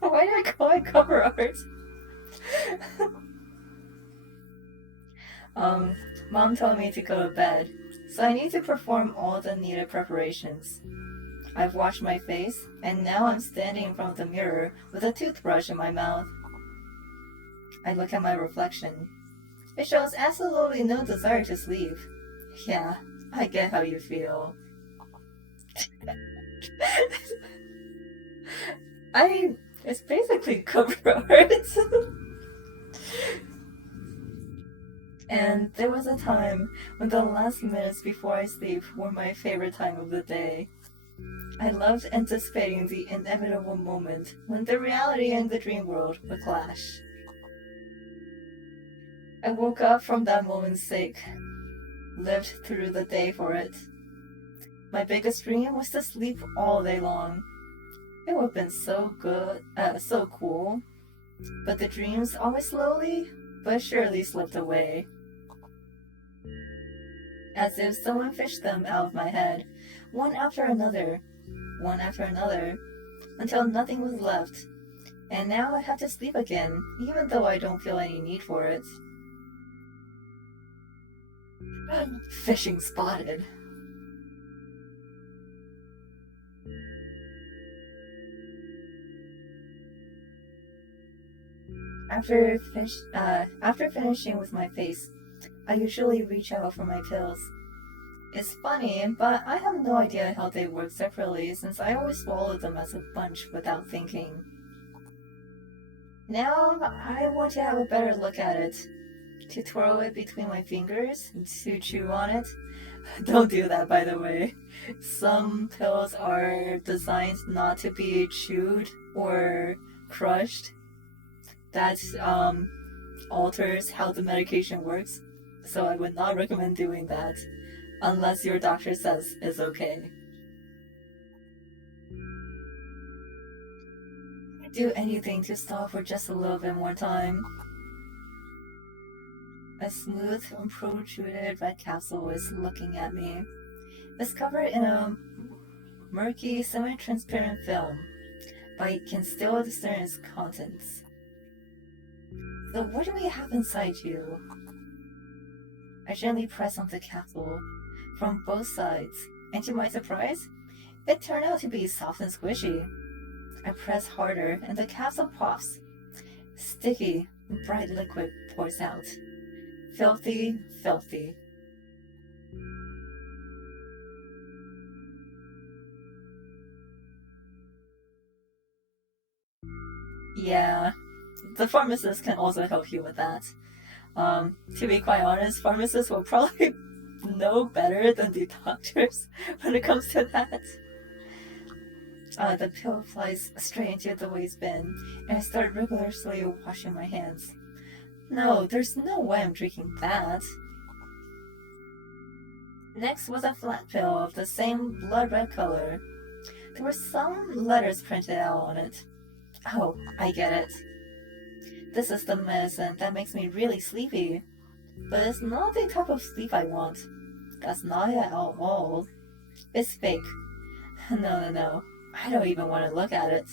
Why did I call it cover art? Mom told me to go to bed, so I need to perform all the needed preparations. I've washed my face, and now I'm standing in front of the mirror with a toothbrush in my mouth. I look at my reflection. It shows absolutely no desire to sleep. Yeah, I get how you feel. It's basically cover art. And there was a time when the last minutes before I sleep were my favorite time of the day. I loved anticipating the inevitable moment when the reality and the dream world would clash. I woke up from that moment's sake, lived through the day for it. My biggest dream was to sleep all day long. It would have been so good, so cool. But the dreams always slowly but surely slipped away. As if someone fished them out of my head, one after another, until nothing was left. And now I have to sleep again, even though I don't feel any need for it. Fishing spotted. After finishing with my face, I usually reach out for my pills. It's funny, but I have no idea how they work separately since I always swallow them as a bunch without thinking. Now I want to have a better look at it. To twirl it between my fingers, to chew on it. Don't do that, by the way. Some pills are designed not to be chewed or crushed. That alters how the medication works. So I would not recommend doing that unless your doctor says it's okay. I'd do anything to stop for just a little bit more time. A smooth and protruded red capsule is looking at me. It's covered in a murky, semi-transparent film, but I can still discern its contents. So what do we have inside you? I gently press on the capsule from both sides, and to my surprise, it turned out to be soft and squishy. I press harder, and the capsule pops. Sticky, bright liquid pours out. Filthy, filthy. Yeah, the pharmacist can also help you with that. To be quite honest, pharmacists will probably know better than the doctors when it comes to that. The pill flies straight into the waste bin, and I start rigorously washing my hands. No, there's no way I'm drinking that. Next was a flat pill of the same blood red color. There were some letters printed out on it. Oh, I get it. This is the medicine that makes me really sleepy. But it's not the type of sleep I want. That's not it at all. It's fake. No. I don't even want to look at it.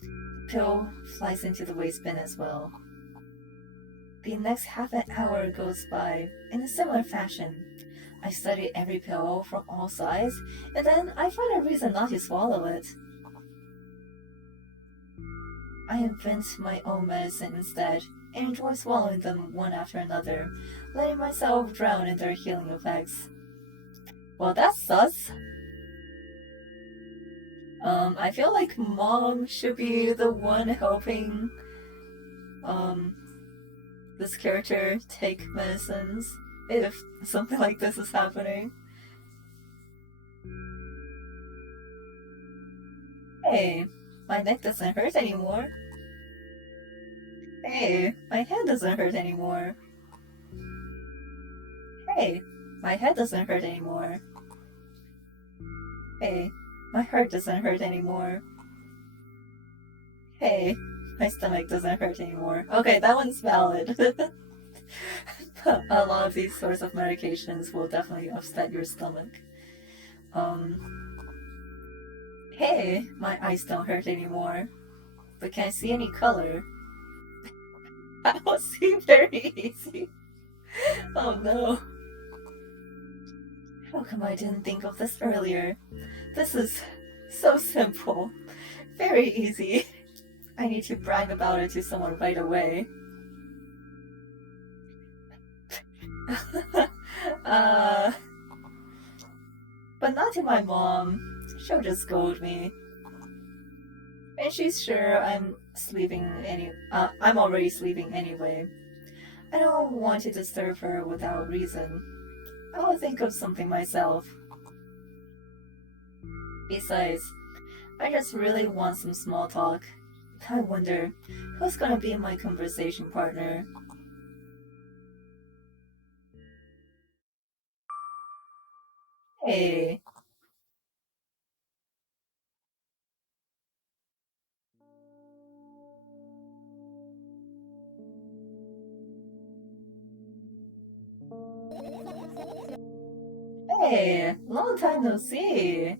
The pill flies into the waste bin as well. The next half an hour goes by in a similar fashion. I study every pill from all sides, and then I find a reason not to swallow it. I invent my own medicine instead, and enjoy swallowing them one after another, letting myself drown in their healing effects. Well, that's sus. I feel like mom should be the one helping um this character take medicines if something like this is happening. Hey, my neck doesn't hurt anymore. Hey, my head doesn't hurt anymore. Hey, my head doesn't hurt anymore. Hey, my heart doesn't hurt anymore. Hey, my stomach doesn't hurt anymore. Okay, that one's valid. A lot of these sorts of medications will definitely upset your stomach. Um, hey, my eyes don't hurt anymore, but can't see any color. That will seem very easy. Oh no. How come I didn't think of this earlier? This is so simple. Very easy. I need to brag about it to someone right away. uh, but not to my mom. She'll just scold me. And she's sure I'm already sleeping anyway. I don't want to disturb her without reason. I'll think of something myself. Besides, I just really want some small talk. I wonder, who's gonna be my conversation partner? Hey, hey, long time no see.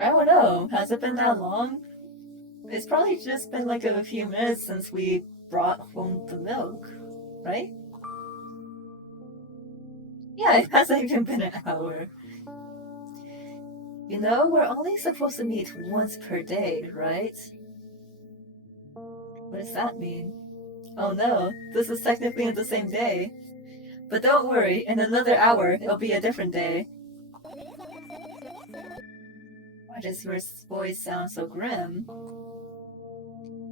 I don't know, has it been that long? It's probably just been like a few minutes since we brought home the milk, right? Yeah, it hasn't even been an hour. You know, we're only supposed to meet once per day, right? What does that mean? Oh no, this is technically in the same day. But don't worry, in another hour, it'll be a different day. Why does your voice sound so grim?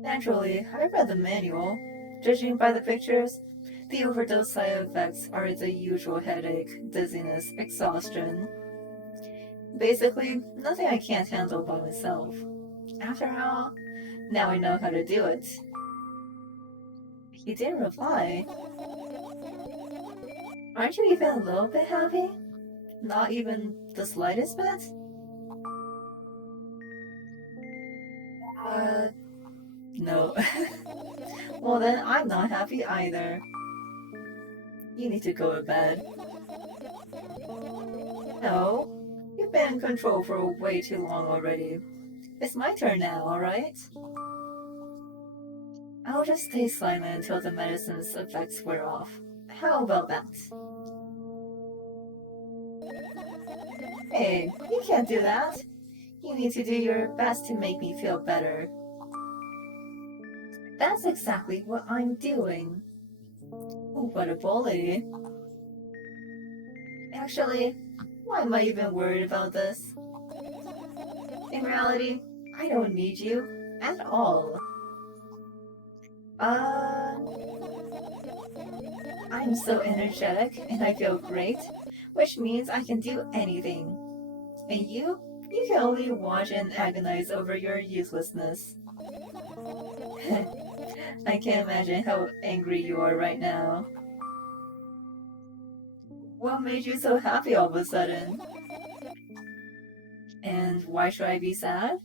Naturally, I read the manual. Judging by the pictures, the overdose side effects are the usual headache, dizziness, exhaustion. Basically, nothing I can't handle by myself. After all, now I know how to do it. He didn't reply. Aren't you even a little bit happy? Not even the slightest bit? Uh, no. Well, then I'm not happy either. You need to go to bed. No, you've been in control for way too long already. It's my turn now, alright? I'll just stay silent until the medicine's effects wear off. How about that? Hey, you can't do that. You need to do your best to make me feel better. That's exactly what I'm doing. What a bully. Actually, why am I even worried about this? In reality, I don't need you at all. Uh, I'm so energetic and I feel great, which means I can do anything. And you can only watch and agonize over your uselessness. I can't imagine how angry you are right now. What made you so happy all of a sudden? And why should I be sad?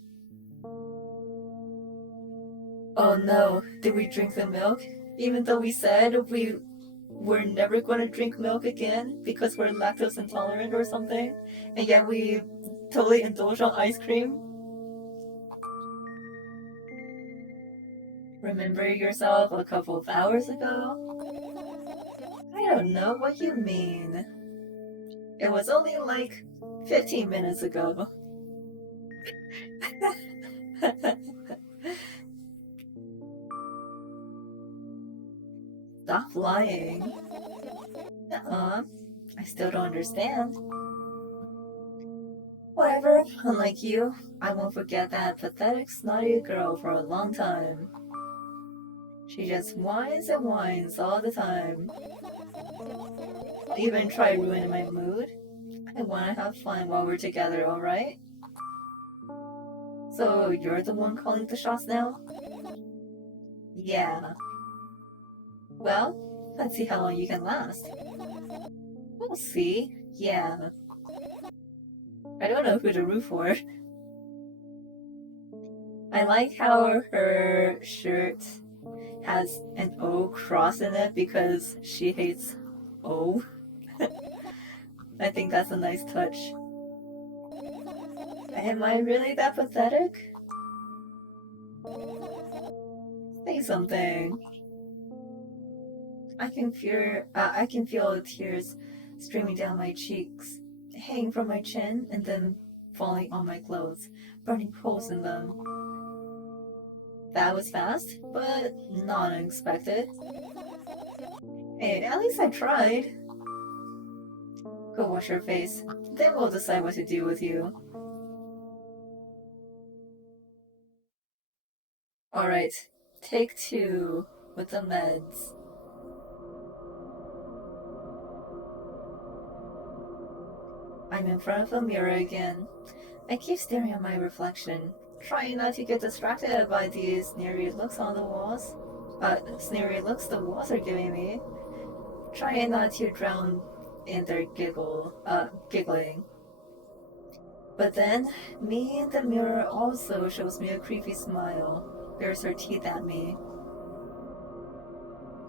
Oh no, did we drink the milk? Even though we said we were never going to drink milk again because we're lactose intolerant or something, and yet we totally indulge on ice cream? Remember yourself a couple of hours ago? I don't know what you mean. It was only like 15 minutes ago. Stop lying. Uh-uh. I still don't understand. Whatever, unlike you, I won't forget that pathetic, snotty girl for a long time. She just whines and whines all the time. Even try ruining my mood. I wanna have fun while we're together, alright? So you're the one calling the shots now? Yeah. Well, let's see how long you can last. We'll see. Yeah. I don't know who to root for. I like how her shirt has an O cross in it because she hates O. I think that's a nice touch. Am I really that pathetic? Say something. I can feel the tears streaming down my cheeks, hanging from my chin, and then falling on my clothes, burning holes in them. That was fast, but not unexpected. Hey, at least I tried. Go wash your face, then we'll decide what to do with you. Alright, take 2 with the meds. I'm in front of the mirror again. I keep staring at my reflection, trying not to get distracted by these sneery looks on the walls. Sneery looks the walls are giving me. Trying not to drown in their giggling. But then, me in the mirror also shows me a creepy smile, bares her teeth at me.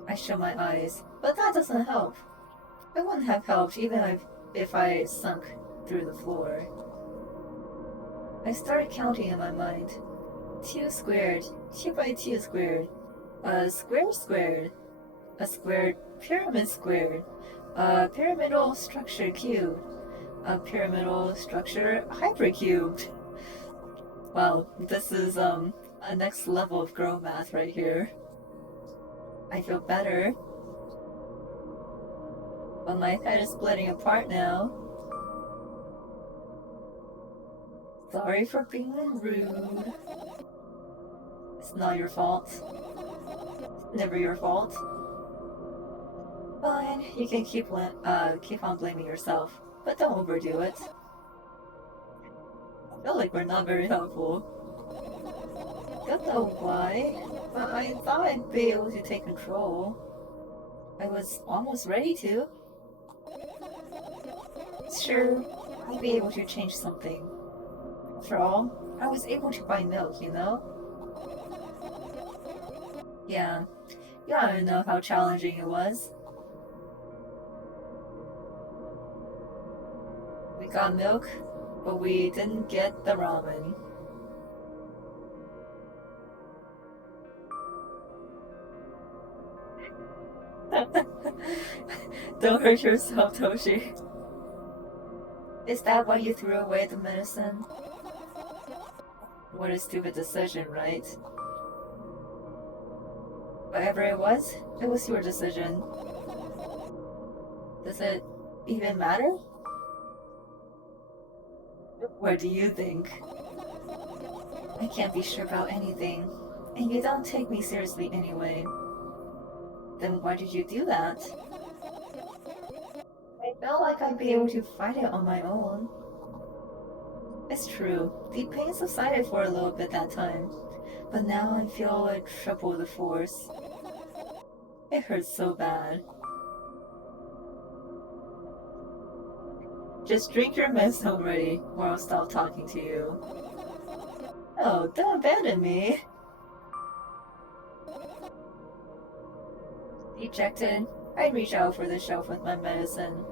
I shut my eyes, but that doesn't help. It wouldn't have helped even if I sunk through the floor. I started counting in my mind. 2 squared, 2 by 2 squared, a square squared, a squared pyramid squared, a pyramidal structure cubed, a pyramidal structure hypercubed. Wow, this is a next level of girl math right here. I feel better, but my head is splitting apart now. Sorry for being rude. It's not your fault. It's never your fault. Fine, you can keep on blaming yourself, but don't overdo it. I feel like we're not very helpful. Don't know why, but I thought I'd be able to take control. I was almost ready to. Sure, I'd be able to change something. After all, I was able to buy milk, you know? Yeah, you don't know how challenging it was. We got milk, but we didn't get the ramen. Don't hurt yourself, Toshi. Is that why you threw away the medicine? What a stupid decision, right? Whatever it was your decision. Does it even matter? What do you think? I can't be sure about anything, and you don't take me seriously anyway. Then why did you do that? I felt like I'd be able to fight it on my own. It's true, the pain subsided for a little bit that time, but now I feel like triple the force. It hurts so bad. Just drink your medicine already, or I'll stop talking to you. Oh, don't abandon me! Dejected, I reach out for the shelf with my medicine.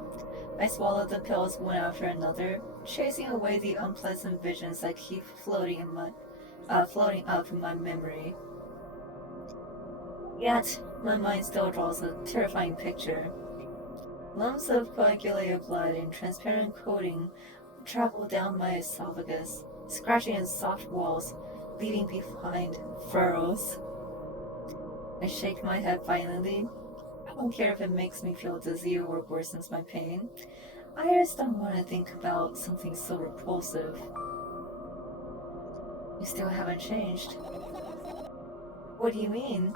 I swallow the pills one after another, chasing away the unpleasant visions that keep floating up in my memory. Yet, my mind still draws a terrifying picture. Lumps of coagulated blood and transparent coating travel down my esophagus, scratching at soft walls, leaving behind furrows. I shake my head violently. I don't care if it makes me feel dizzy or worsens my pain. I just don't want to think about something so repulsive. You still haven't changed. What do you mean?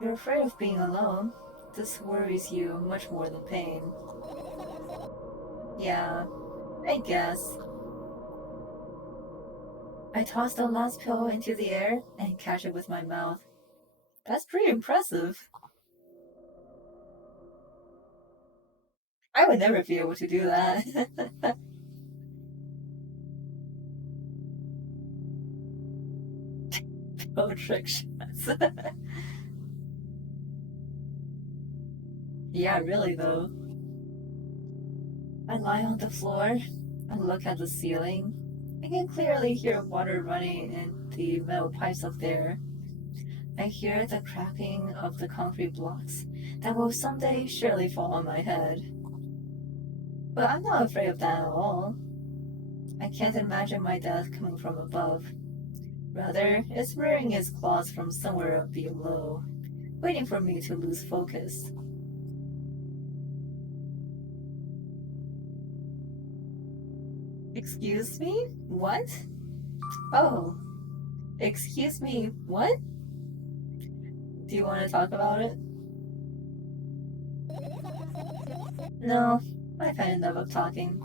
You're afraid of being alone. This worries you much more than pain. Yeah, I guess. I toss the last pill into the air and catch it with my mouth. That's pretty impressive. I would never be able to do that. Pill trick shots. Yeah, really though. I lie on the floor and look at the ceiling. I can clearly hear water running in the metal pipes up there. I hear the cracking of the concrete blocks that will someday surely fall on my head. But I'm not afraid of that at all. I can't imagine my death coming from above. Rather, it's rearing its claws from somewhere up below, waiting for me to lose focus. Excuse me? What? Oh, excuse me, what? Do you want to talk about it? No, I've had enough of talking.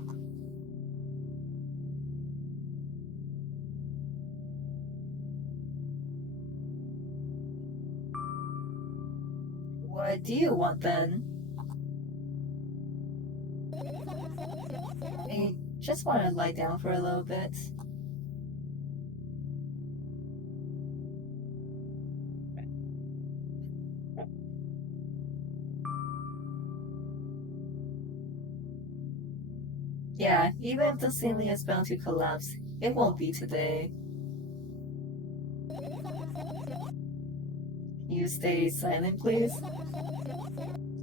What do you want then? I just want to lie down for a little bit. Yeah, even if the ceiling is bound to collapse, it won't be today. You stay silent, please.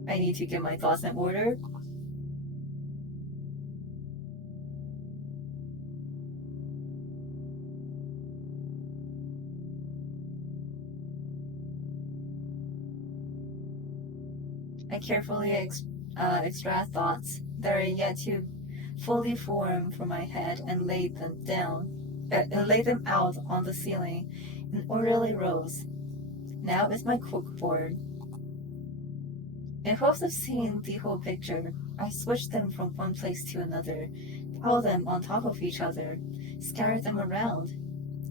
I need to get my thoughts in order. I carefully extract thoughts that are yet to fully form from my head and lay them and lay them out on the ceiling in orderly rows. Now is my corkboard. In hopes of seeing the whole picture, I switch them from one place to another, pile them on top of each other, scatter them around.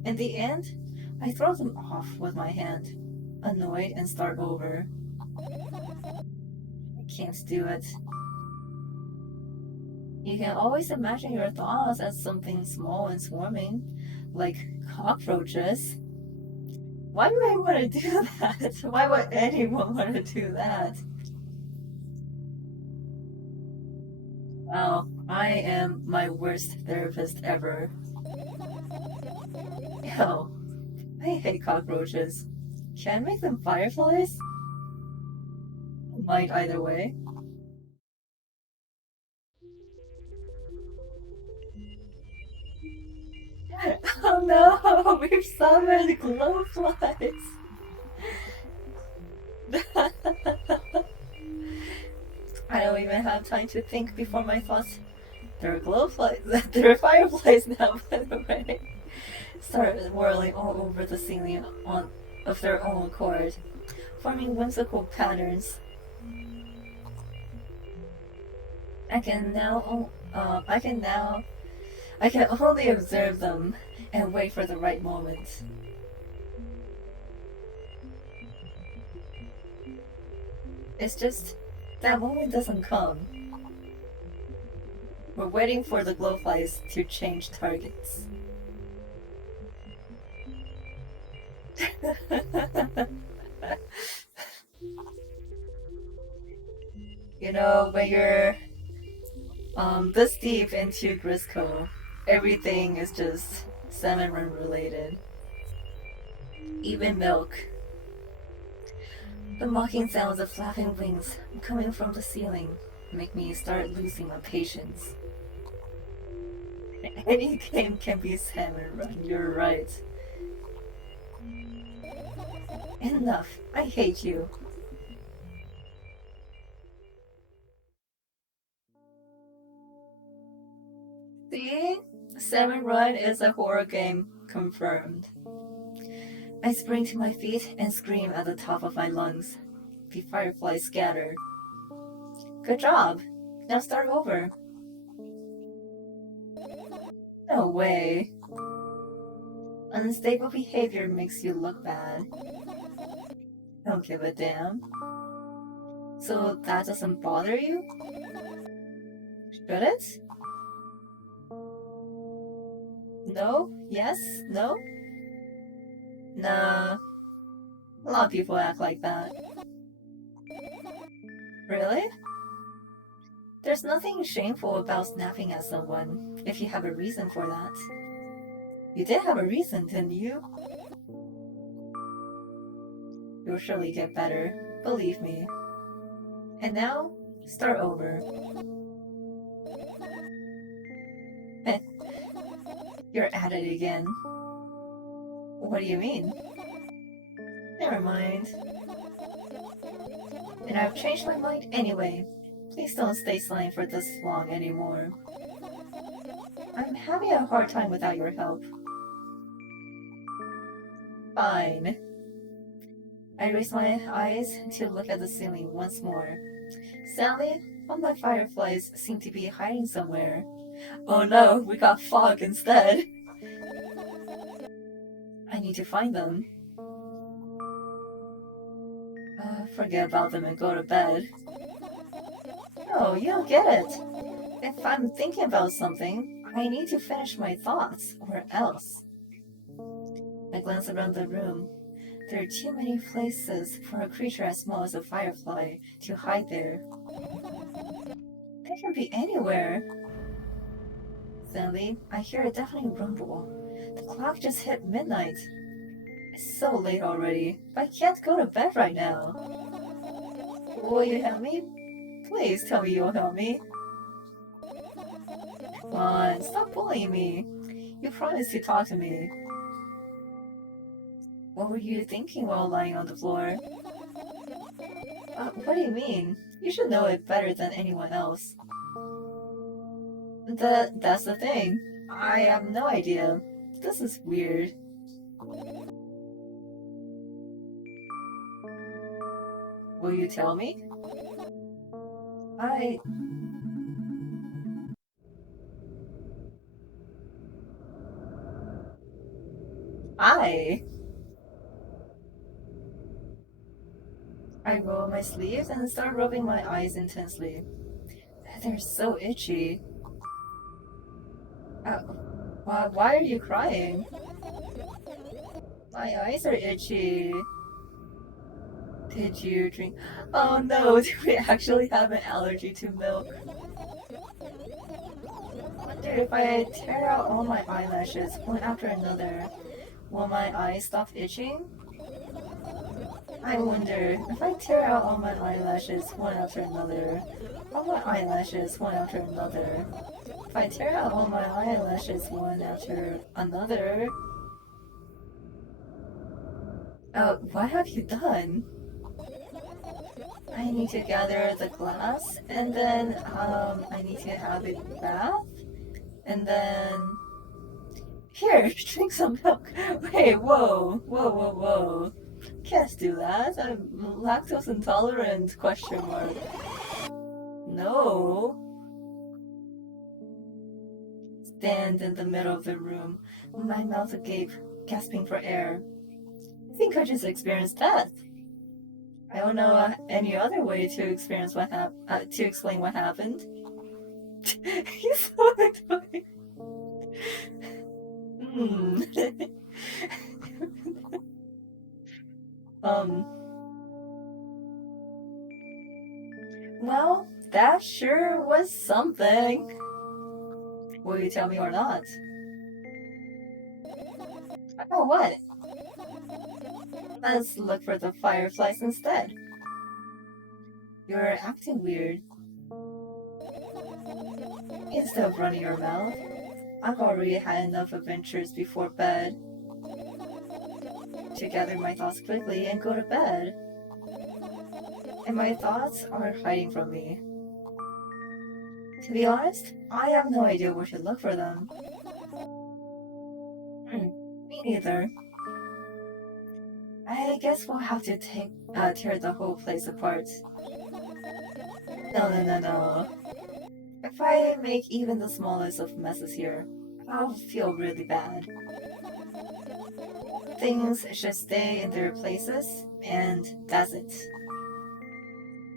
In the end, I throw them off with my hand, annoyed, and start over. I can't do it. You can always imagine your thoughts as something small and swarming, like cockroaches. Why would I want to do that? Why would anyone want to do that? Wow, I am my worst therapist ever. Yo, I hate cockroaches. Can I make them fireflies? Might either way. Oh no, we've summoned glowflies. I don't even have time to think before my thoughts. There are glowflies. There are fireflies now, by the way. Started whirling all over the ceiling of their own accord, forming whimsical patterns. I can now, I can only observe them and wait for the right moment. It's just that moment doesn't come. We're waiting for the glowflies to change targets. You know, when you're this deep into Grisco, everything is just salmon related. Even milk. The mocking sounds of flapping wings coming from the ceiling make me start losing my patience. Any game can be salmon run, you're right. Enough, I hate you. See? Salmon Run is a horror game, confirmed. I spring to my feet and scream at the top of my lungs. The fireflies scatter. Good job! Now start over. No way. Unstable behavior makes you look bad. Don't give a damn. So that doesn't bother you? Should it? No? Yes? No? Nah. A lot of people act like that. Really? There's nothing shameful about snapping at someone, if you have a reason for that. You did have a reason, didn't you? You'll surely get better, believe me. And now, start over. You're at it again. What do you mean? Never mind. And I've changed my mind anyway. Please don't stay silent for this long anymore. I'm having a hard time without your help. Fine. I raise my eyes to look at the ceiling once more. Sadly, all my fireflies seem to be hiding somewhere. Oh no, we got fog instead. I need to find them. Forget about them and go to bed. No, you don't get it. If I'm thinking about something, I need to finish my thoughts, or else. I glance around the room. There are too many places for a creature as small as a firefly to hide there. They can be anywhere. Suddenly, I hear a deafening rumble. The clock just hit midnight. It's so late already, but I can't go to bed right now. Will you help me? Please tell me you'll help me. Come on, stop bullying me. You promised to talk to me. What were you thinking while lying on the floor? What do you mean? You should know it better than anyone else. That's the thing. I have no idea. This is weird. Will you tell me? I... I... I roll my sleeves and start rubbing my eyes intensely. They're so itchy. Uh, why are you crying? My eyes are itchy. Did you drink? Oh no, do we actually have an allergy to milk? I wonder if I tear out all my eyelashes one after another, will my eyes stop itching? I wonder if I tear out all my eyelashes one after another, all my eyelashes one after another. If I tear out all my eyelashes one after another. What have you done? I need to gather the glass, and then, I need to have a bath, and then... Here, drink some milk. Wait, whoa, whoa, whoa, whoa. Can't do that. I'm lactose intolerant, question mark. No. Stand in the middle of the room, my mouth agape, gasping for air. I think I just experienced death. I don't know any other way to experience to explain what happened. He's so annoying. Hmm. um. Well, that sure was something. Will you tell me or not? Oh, what? Let's look for the fireflies instead. You're acting weird. Instead of running your mouth, I've already had enough adventures before bed to gather my thoughts quickly and go to bed. And my thoughts are hiding from me. To be honest, I have no idea where to look for them. Me neither. I guess we'll have to tear the whole place apart. No, no, no, no. If I make even the smallest of messes here, I'll feel really bad. Things should stay in their places, and that's it.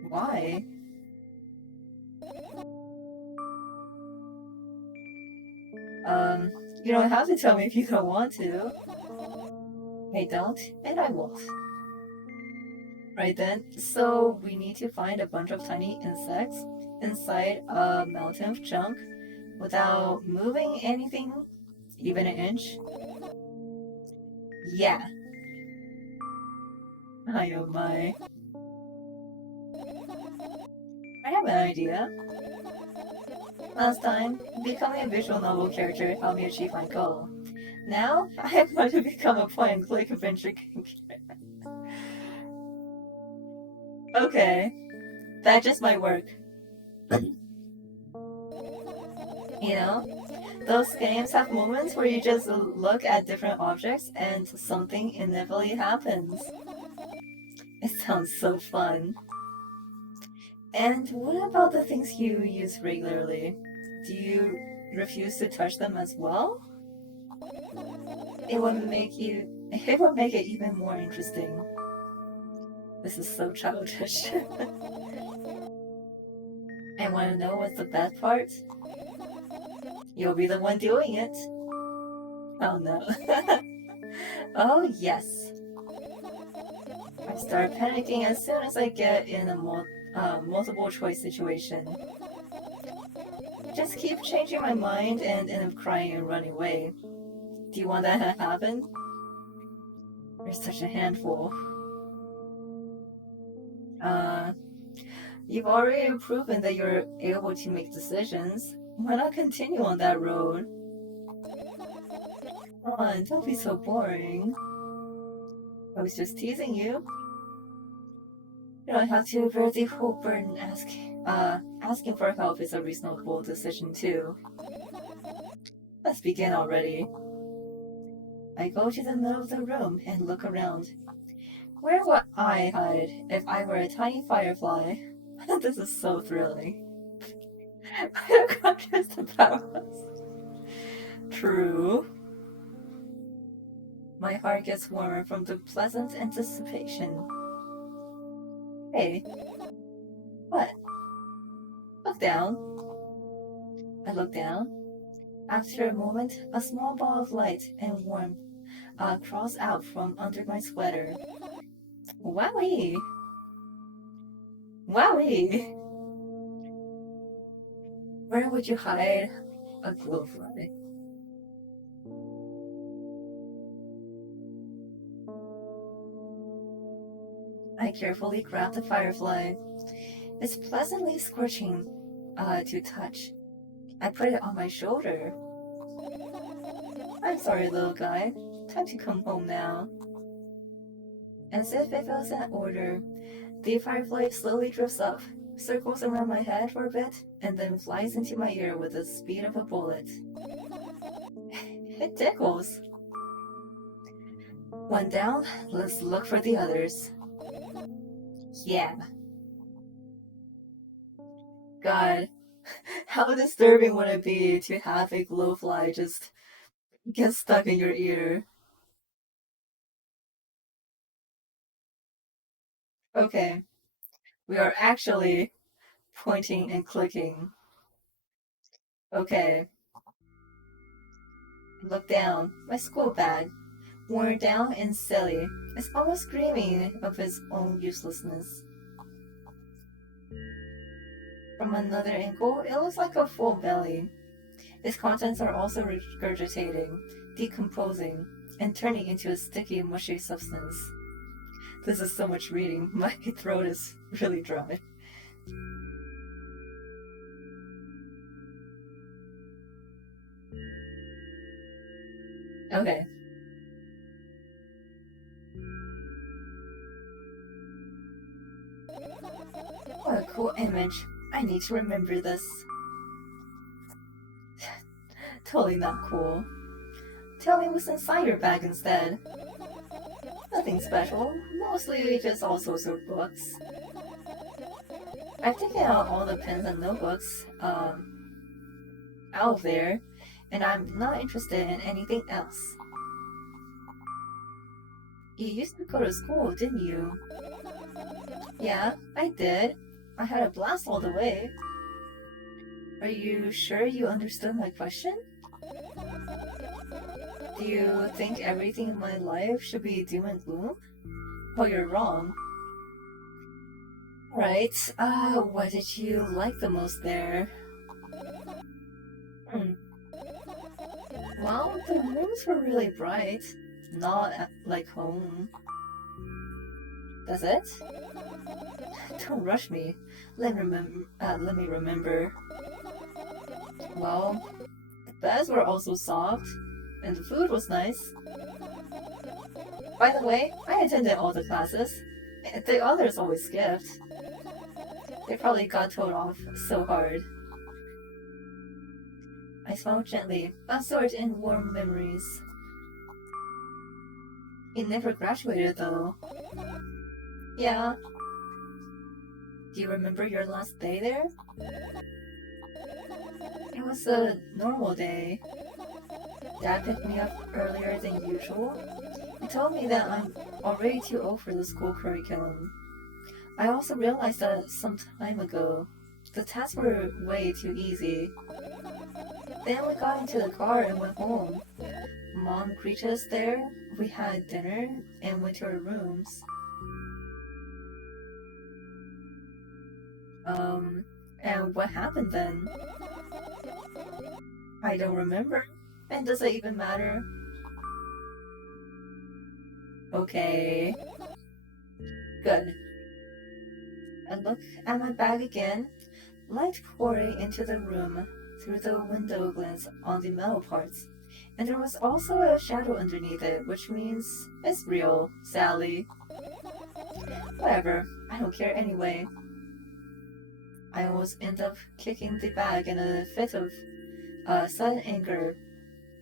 Why? You don't have to tell me if you don't want to. I don't, and I won't. Right then, so we need to find a bunch of tiny insects inside a mountain of junk without moving anything, even an inch. Yeah. Oh my. I have an idea. Last time, becoming a visual novel character helped me achieve my goal. Now, I am going to become a point and click adventure game. Okay, that just might work. You know, those games have moments where you just look at different objects and something inevitably happens. It sounds so fun. And what about the things you use regularly? Do you refuse to touch them as well? It would make it even more interesting. This is so childish. And wanna know what's the best part? You'll be the one doing it. Oh no. Oh yes. I start panicking as soon as I get in a multiple choice situation. Just keep changing my mind and end up crying and running away. Do you want that to happen? You're such a handful. Uh, you've already proven that you're able to make decisions. Why not continue on that road? Come on, don't be so boring. I was just teasing you. You don't have to bear the whole burden. Asking for help is a reasonable decision too. Let's begin already. I go to the middle of the room and look around. Where would I hide if I were a tiny firefly? This is so thrilling. I got just about us. True. My heart gets warmer from the pleasant anticipation. Hey, what? Look down. I look down. After a moment, a small ball of light and warmth crawls out from under my sweater. Wowie! Wowie! Where would you hide a glowfly? I carefully grab the firefly. It's pleasantly scorching to touch. I put it on my shoulder. I'm sorry, little guy. Time to come home now. As if it was an order, the firefly slowly drifts up, circles around my head for a bit, and then flies into my ear with the speed of a bullet. It tickles. One down, let's look for the others. Yeah. God, how disturbing would it be to have a glowfly just get stuck in your ear? Okay, we are actually pointing and clicking. Okay, look down. My school bag, worn down and silly, is almost screaming of its own uselessness. From another angle, it looks like a full belly. Its contents are also regurgitating, decomposing, and turning into a sticky, mushy substance. This is so much reading. My throat is really dry. Okay. What a cool image. I need to remember this. Totally not cool. Tell me what's inside your bag instead. Nothing special. Mostly just all sorts of books. I've taken out all the pens and notebooks out of there, and I'm not interested in anything else. You used to go to school, didn't you? Yeah, I did. I had a blast all the way. Are you sure you understood my question? Do you think everything in my life should be doom and gloom? Well, you're wrong. Right, what did you like the most there? Hmm. Well, the rooms were really bright. Not like home. That's it? Don't rush me. Let me remember. Well, the beds were also soft, and the food was nice. By the way, I attended all the classes. The others always skipped. They probably got told off so hard. I smiled gently, absorbed in warm memories. He never graduated though. Yeah. Do you remember your last day there? It was a normal day. Dad picked me up earlier than usual. He told me that I'm already too old for the school curriculum. I also realized that some time ago, the tests were way too easy. Then we got into the car and went home. Mom greeted us there, we had dinner, and went to our rooms. Um, and what happened then? I don't remember. And does it even matter? Okay, good. I look at my bag again, light pouring into the room through the window glints on the metal parts. And there was also a shadow underneath it, which means it's real, Sally. Whatever, I don't care anyway. I almost end up kicking the bag in a fit of sudden anger,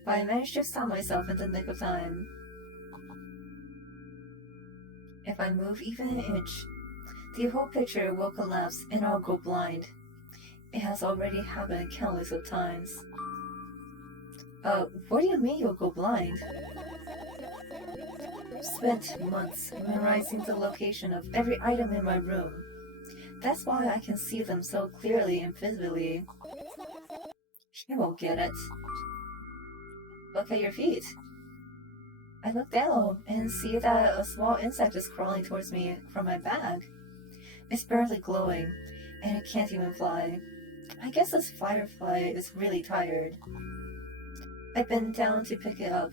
but I managed to stop myself in the nick of time. If I move even an inch, the whole picture will collapse and I'll go blind. It has already happened countless of times. What do you mean you'll go blind? I've spent months memorizing the location of every item in my room. That's why I can see them so clearly and visibly. You won't get it. Look at your feet. I look down and see that a small insect is crawling towards me from my bag. It's barely glowing, and it can't even fly. I guess this firefly is really tired. I bend down to pick it up.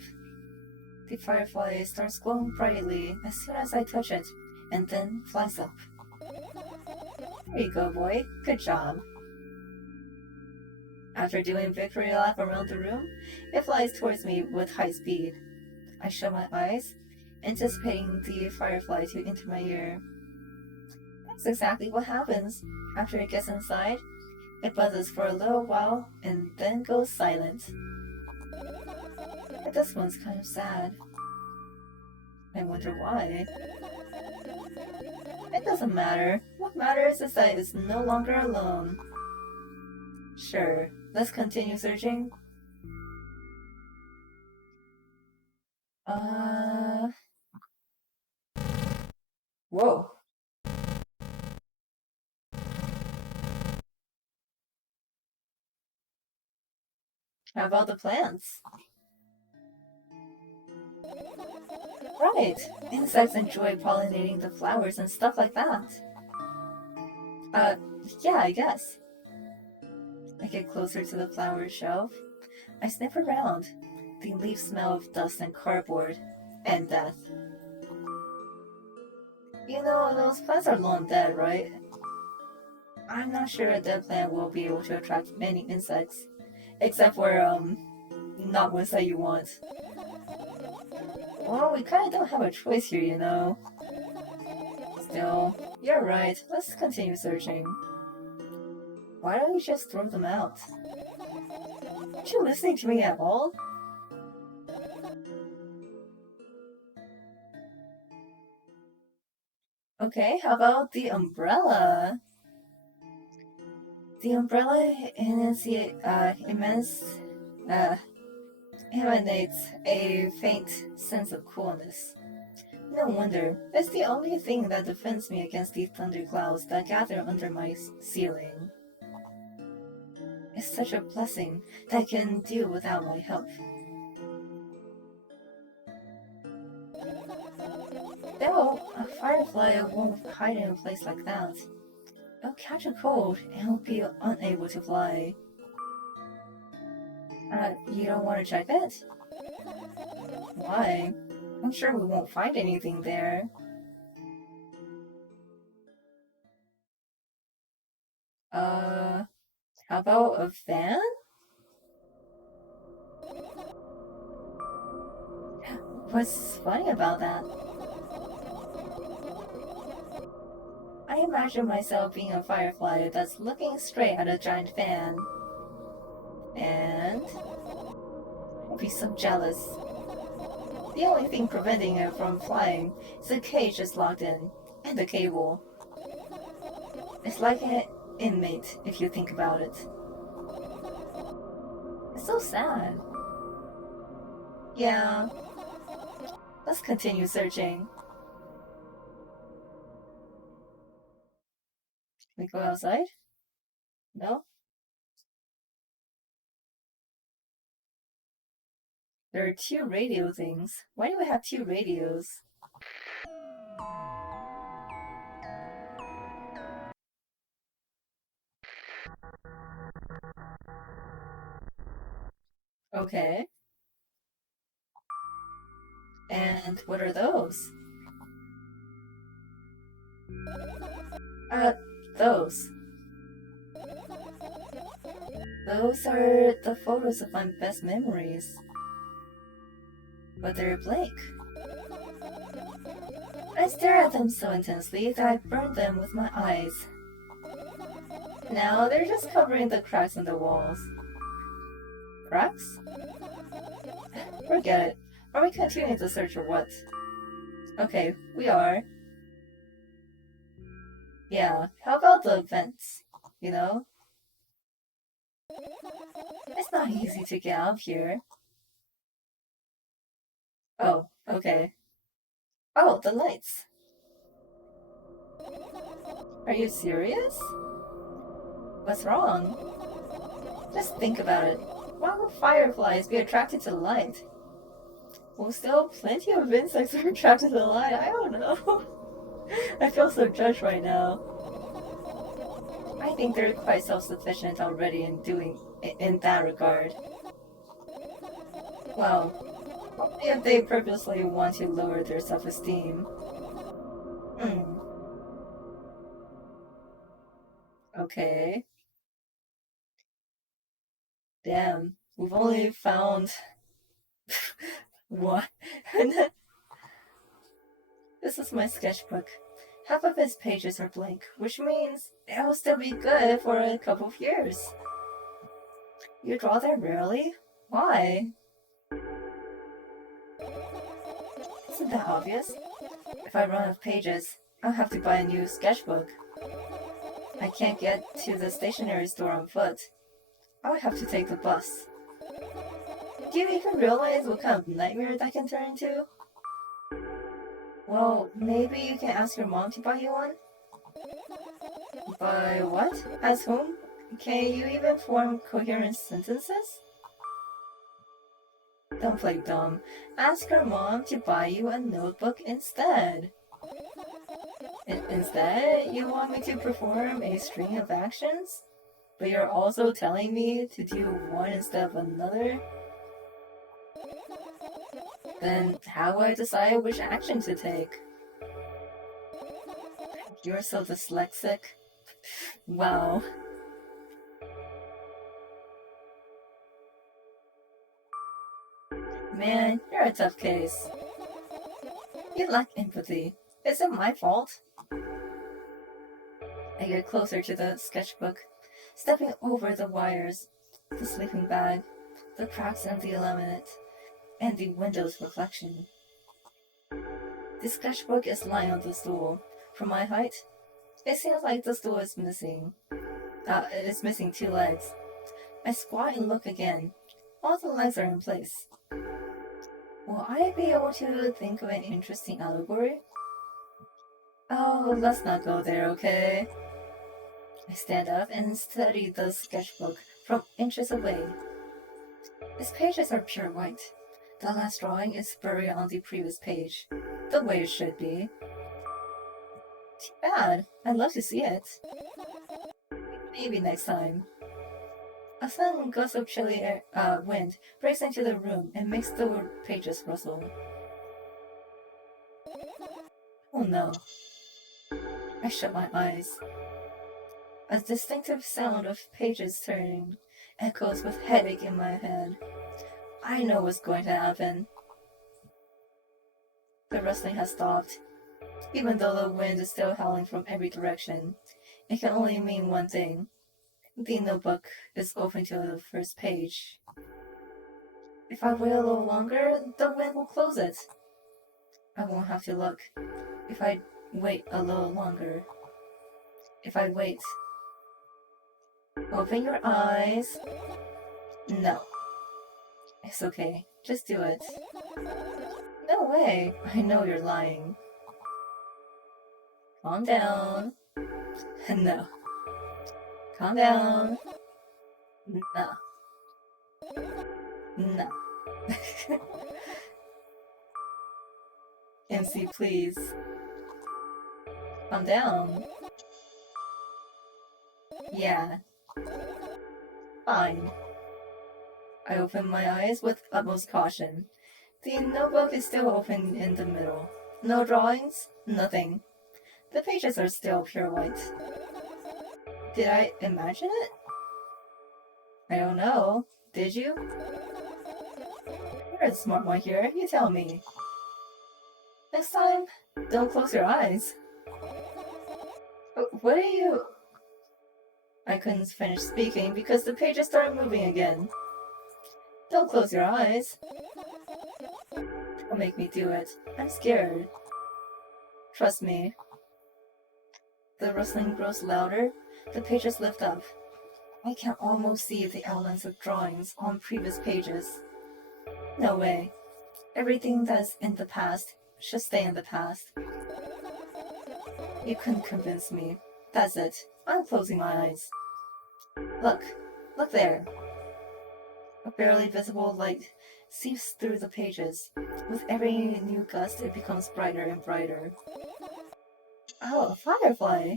The firefly starts glowing brightly as soon as I touch it, and then flies up. There you go, boy. Good job. After doing victory lap around the room, it flies towards me with high speed. I shut my eyes, anticipating the firefly to enter my ear. That's exactly what happens. After it gets inside, it buzzes for a little while and then goes silent. This one's kind of sad. I wonder why. It doesn't matter. What matters is that it's no longer alone. Sure, let's continue searching. Uh... Whoa. How about the plants? Right. Insects enjoy pollinating the flowers and stuff like that. Uh, yeah, I guess. I get closer to the flower shelf. I sniff around. The leaves smell of dust and cardboard. And death. You know, those plants are long dead, right? I'm not sure the plant will be able to attract many insects. Except for, not ones that you want. Well, we kinda don't have a choice here, you know. Still, you're right. Let's continue searching. Why don't we just throw them out? Aren't you listening to me at all? Okay, how about the umbrella? The umbrella uh, emanates a faint sense of coolness. No wonder. It's the only thing that defends me against these thunderclouds that gather under my ceiling. It's such a blessing that I can do without my help. Though, a firefly won't hide in a place like that. It'll catch a cold and will be unable to fly. You don't want to check it? Why? I'm sure we won't find anything there. Uh, how about a fan? What's funny about that? I imagine myself being a firefly that's looking straight at a giant fan. And I'd be so jealous. The only thing preventing it from flying is the cage it's locked in, and the cable. It's like an inmate, if you think about it. It's so sad. Yeah, let's continue searching. We go outside? No? There are two radio things. Why do we have two radios? Okay. And what are those? Uh, those. Those are the photos of my best memories. But they're blank. I stare at them so intensely that I burn them with my eyes. Now they're just covering the cracks in the walls. Cracks? Forget it. Are we continuing the search or what? Okay, we are. Yeah, how about the vents? You know? It's not easy to get out here. Oh, okay. Oh, the lights. Are you serious? What's wrong? Just think about it. Why would fireflies be attracted to light? Well, still, plenty of insects are attracted to light. I don't know. I feel so judged right now. I think they're quite self-sufficient already in that regard. Well, only if they purposely want to lower their self-esteem. Hmm. Okay. Damn. We've only found one. This is my sketchbook. Half of its pages are blank, which means it'll still be good for a couple of years. You draw there rarely? Why? Isn't that obvious? If I run out of pages, I'll have to buy a new sketchbook. I can't get to the stationery store on foot. I'll have to take the bus. Do you even realize what kind of nightmare that can turn into? Well, maybe you can ask your mom to buy you one? Buy what? As whom? Can you even form coherent sentences? Don't play dumb. Ask your mom to buy you a notebook instead. Instead, you want me to perform a string of actions? But you're also telling me to do one instead of another? Then how do I decide which action to take? You're so dyslexic. Wow. Man, you're a tough case. You lack empathy. Is it my fault? I get closer to the sketchbook, stepping over the wires, the sleeping bag, the cracks in the laminate, and the window's reflection. The sketchbook is lying on the stool. From my height, it seems like the stool is missing. It is missing two legs. I squat and look again. All the legs are in place. Will I be able to think of an interesting allegory? Oh, let's not go there, okay? I stand up and study the sketchbook from inches away. Its pages are pure white. The last drawing is buried on the previous page, the way it should be. Too bad. I'd love to see it. Maybe next time. A sudden gust of chilly wind breaks into the room and makes the pages rustle. Oh no. I shut my eyes. A distinctive sound of pages turning echoes with headache in my head. I know what's going to happen. The rustling has stopped. Even though the wind is still howling from every direction, it can only mean one thing. The notebook is open to the first page. If I wait a little longer, the wind will close it. I won't have to look. If I wait a little longer. If I wait. Open your eyes. No. It's okay. Just do it. No way. I know you're lying. Calm down. No. Calm down. No. No. MC, please. Calm down. Yeah. Fine. I open my eyes with utmost caution. The notebook is still open in the middle. No drawings, nothing. The pages are still pure white. Did I imagine it? I don't know. Did you? You're a smart one here, you tell me. Next time, don't close your eyes. What are you... I couldn't finish speaking because the pages started moving again. Don't close your eyes. Don't make me do it. I'm scared. Trust me. The rustling grows louder. The pages lift up. I can almost see the outlines of drawings on previous pages. No way. Everything that's in the past should stay in the past. You couldn't convince me. That's it. I'm closing my eyes. Look. Look there. A barely visible light seeps through the pages. With every new gust, it becomes brighter and brighter. Oh, a firefly!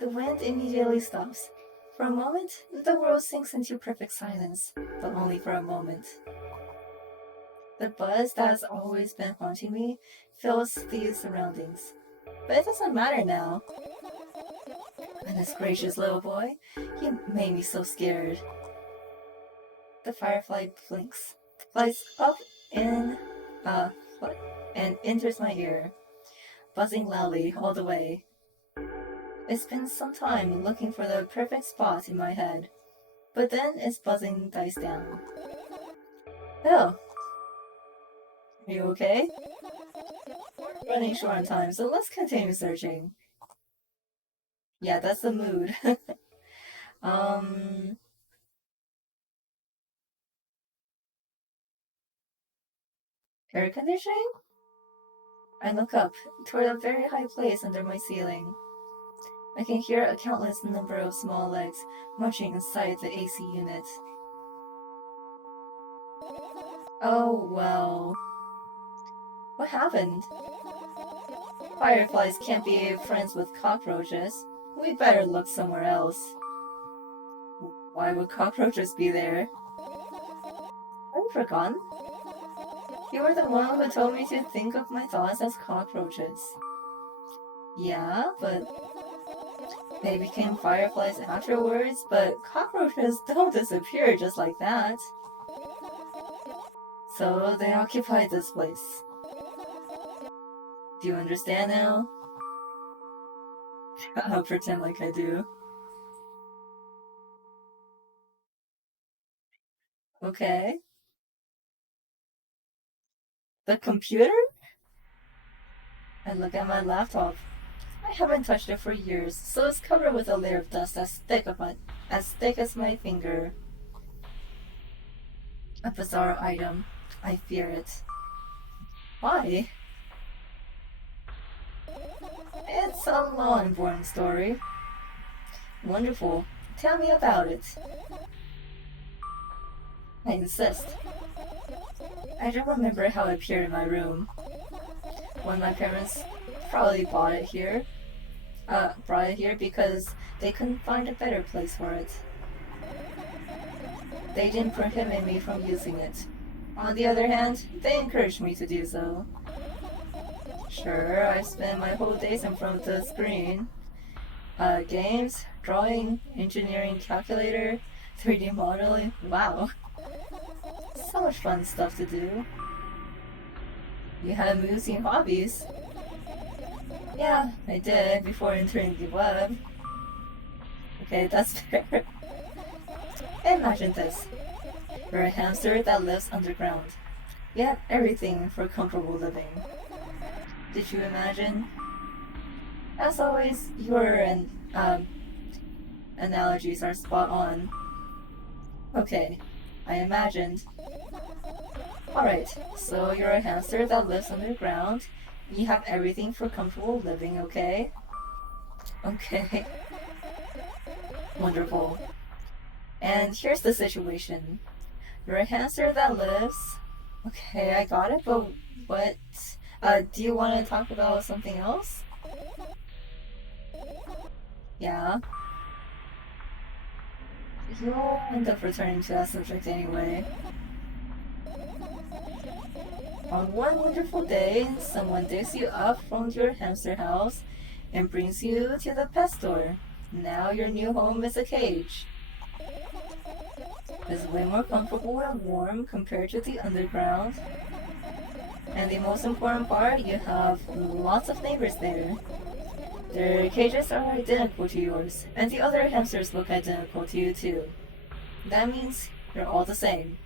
The wind immediately stops. For a moment, the world sinks into perfect silence, but only for a moment. The buzz that has always been haunting me fills these surroundings. But it doesn't matter now. Goodness gracious, little boy, you made me so scared. The firefly blinks, flies up in, uh, and enters my ear, buzzing loudly all the way. It's been some time looking for the perfect spot in my head, but then its buzzing dies down. Oh, are you okay? We're running short on time, so let's continue searching. Yeah, that's the mood. um, Air conditioning? I look up toward a very high place under my ceiling. I can hear a countless number of small legs marching inside the AC unit. Oh, well. What happened? Fireflies can't be friends with cockroaches. We better look somewhere else. Why would cockroaches be there? Have you forgotten? You were the one who told me to think of my thoughts as cockroaches. Yeah, but They became fireflies afterwards, but cockroaches don't disappear just like that. So they occupied this place. Do you understand now? I'll pretend like I do. Okay. The computer? I look at my laptop. I haven't touched it for years, so it's covered with a layer of dust as thick as my finger. A bizarre item. I fear it. Why? It's a long, boring story. Wonderful. Tell me about it. I insist. I don't remember how it appeared in my room. When my parents probably brought it here because they couldn't find a better place for it. They didn't prohibit me from using it. On the other hand, they encouraged me to do so. Sure, I spent my whole days in front of the screen. Games, drawing, engineering calculator, 3D modeling. Wow. So much fun stuff to do. You have amusing hobbies. Yeah, I did before entering the web. Okay, that's fair. Imagine this. You're a hamster that lives underground. You have everything for comfortable living. Did you imagine? As always, analogies are spot on. Okay, I imagined. Alright, so you're a hamster that lives underground. You have everything for comfortable living, okay? Okay. Wonderful. And here's the situation. You're a hamster that lives... Okay, I got it, but what? Do you want to talk about something else? Yeah. You'll end up returning to that subject anyway. On one wonderful day, someone digs you up from your hamster house and brings you to the pet store. Now your new home is a cage. It's way more comfortable and warm compared to the underground. And the most important part, you have lots of neighbors there. Their cages are identical to yours, and the other hamsters look identical to you too. That means you're all the same.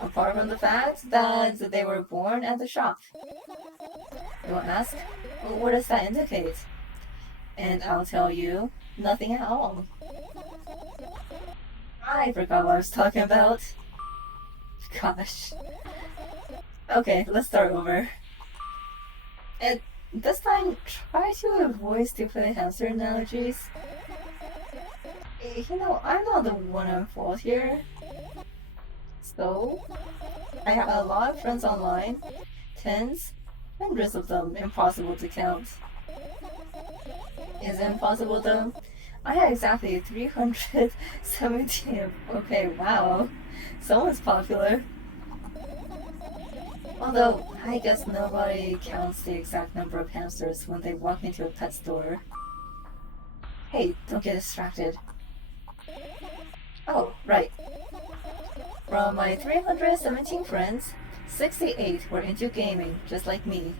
Apart from the fact that they were born at the shop. You'll ask, well, what does that indicate? And I'll tell you, nothing at all. I forgot what I was talking about. Gosh. Okay, let's start over. And this time, try to avoid stupid hamster analogies. You know, I'm not the one at fault here. So, I have a lot of friends online. Tens, hundreds of them, impossible to count. Is it impossible though? I had exactly 317. Okay, wow. Someone's popular. Although, I guess nobody counts the exact number of hamsters when they walk into a pet store. Hey, don't get distracted. Oh, right. From my 317 friends, 68 were into gaming, just like me.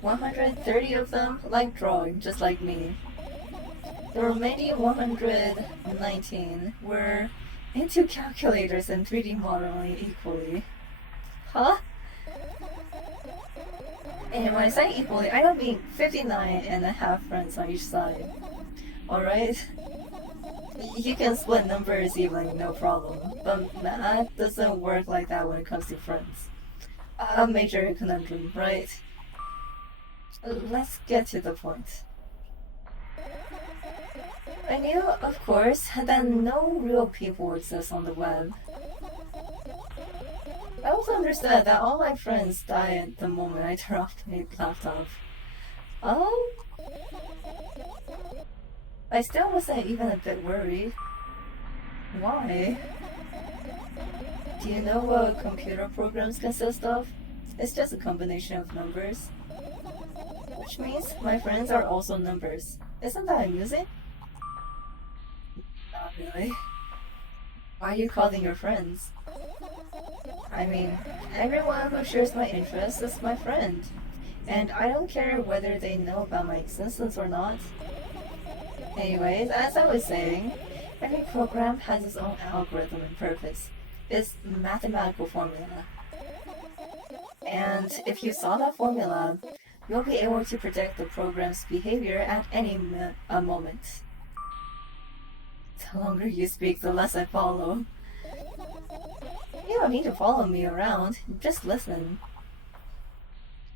130 of them like drawing, just like me. The remaining 119 were into calculators and 3D modeling equally. Huh? And when I say equally, I don't mean 59 and a half friends on each side. Alright? You can split numbers evenly, no problem. But math doesn't work like that when it comes to friends. A major conundrum, right? Let's get to the point. I knew, of course, that no real people exist on the web. I also understood that all my friends died the moment I turned off my laptop. Oh? I still wasn't even a bit worried. Why? Do you know what computer programs consist of? It's just a combination of numbers. Which means my friends are also numbers. Isn't that amusing? Not really. Why are you calling your friends? I mean, everyone who shares my interests is my friend. And I don't care whether they know about my existence or not. Anyways, as I was saying, every program has its own algorithm and purpose, its mathematical formula. And if you saw that formula, you'll be able to predict the program's behavior at any moment. The longer you speak, the less I follow. You don't need to follow me around, just listen.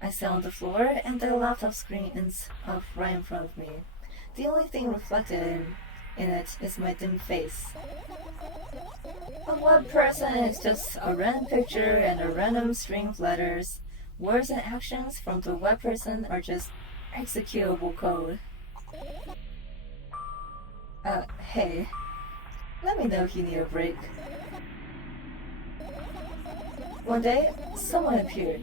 I sit on the floor and the laptop screen ends up right in front of me. The only thing reflected in it is my dim face. A web person is just a random picture and a random string of letters. Words and actions from the web person are just executable code. Hey, let me know if you need a break. One day, someone appeared.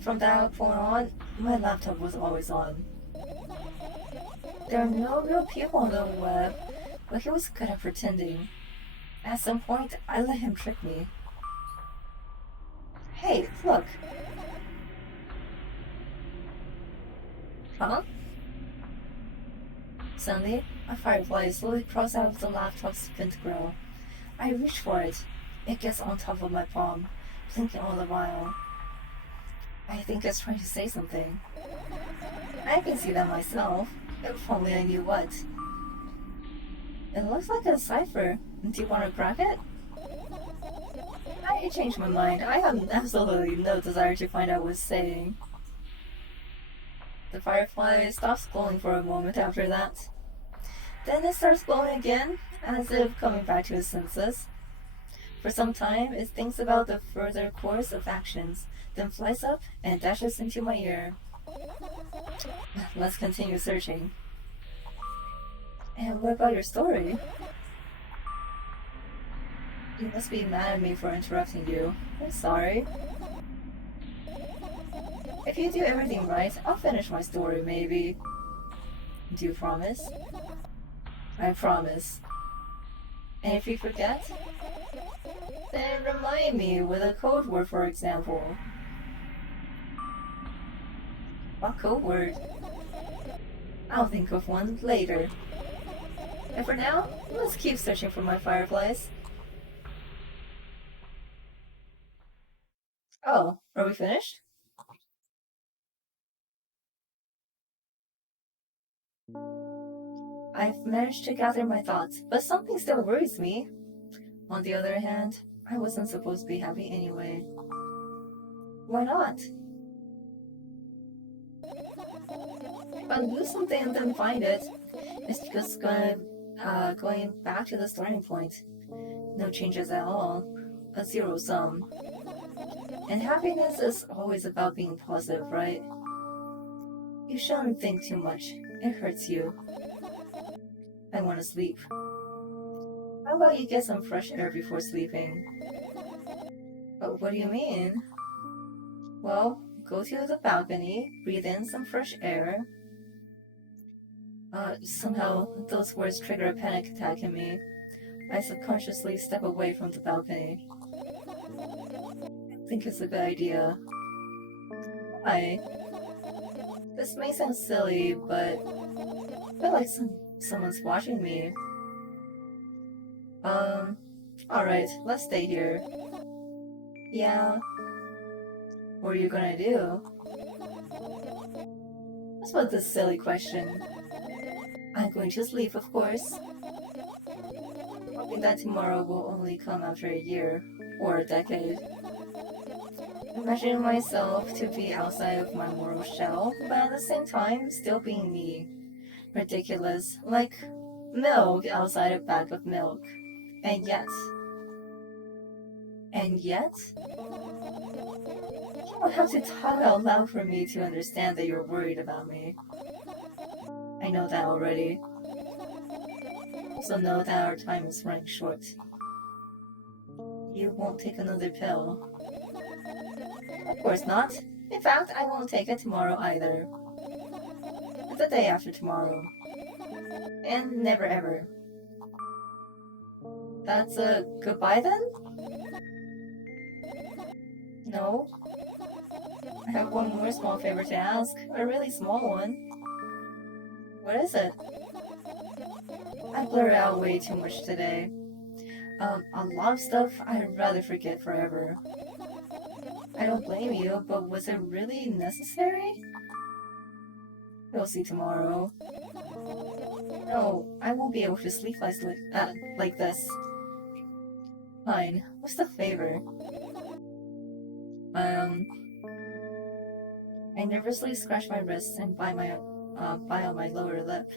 From that point on, my laptop was always on. There are no real people on the web, but he was good at pretending. At some point, I let him trick me. Hey, look. Huh? Suddenly, a firefly slowly crawls out of the laptop's vent grill. I reach for it. It gets on top of my palm, blinking all the while. I think it's trying to say something. I can see that myself, if only I knew what. It looks like a cipher. Do you want to crack it? I changed my mind. I have absolutely no desire to find out what it's saying. The firefly stops glowing for a moment after that. Then it starts glowing again, as if coming back to its senses. For some time, it thinks about the further course of actions, then flies up and dashes into my ear. Let's continue searching. And what about your story? You must be mad at me for interrupting you. I'm sorry. If you do everything right, I'll finish my story, maybe. Do you promise? I promise. And if you forget, then remind me with a code word, for example. What code word? I'll think of one later. And for now, let's keep searching for my fireflies. Oh, are we finished? I've managed to gather my thoughts, but something still worries me. On the other hand, I wasn't supposed to be happy anyway. Why not? If I lose something and then find it, it's just going back to the starting point. No changes at all. A zero sum. And happiness is always about being positive, right? You shouldn't think too much. It hurts you. I want to sleep. How about you get some fresh air before sleeping? But what do you mean? Well, go to the balcony, breathe in some fresh air. Somehow those words trigger a panic attack in me. I subconsciously step away from the balcony. I think it's a good idea. Why? This may sound silly, but I feel like someone's watching me. Alright, let's stay here. Yeah, what are you gonna do? What's with this silly question? I'm going to sleep, of course. Hoping that tomorrow will only come after a year or a decade. Imagining myself to be outside of my moral shell, but at the same time still being me. Ridiculous, like milk outside a bag of milk. And yet, you don't have to talk out loud for me to understand that you're worried about me. I know that already. Also know that our time is running short. You won't take another pill. Of course not. In fact, I won't take it tomorrow either. The day after tomorrow. And never ever. That's a goodbye then? No. I have one more small favor to ask. A really small one. What is it? I blur out way too much today. A lot of stuff I'd rather forget forever. I don't blame you, but was it really necessary? You'll see tomorrow. No, I won't be able to sleep like this. Fine. What's the favor? Um, I nervously scratch my wrist and bite on my lower lip.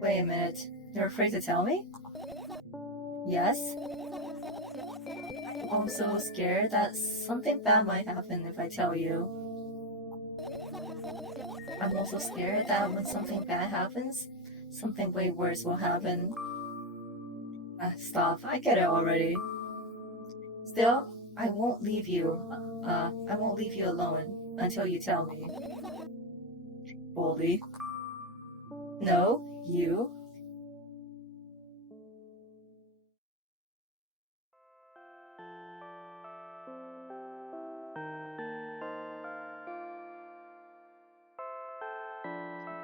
Wait a minute. You're afraid to tell me? Yes. I'm also scared that something bad might happen if I tell you. I'm also scared that when something bad happens, something way worse will happen. Stop. I get it already. Still, I won't leave you. I won't leave you alone until you tell me. Boldly. No, you.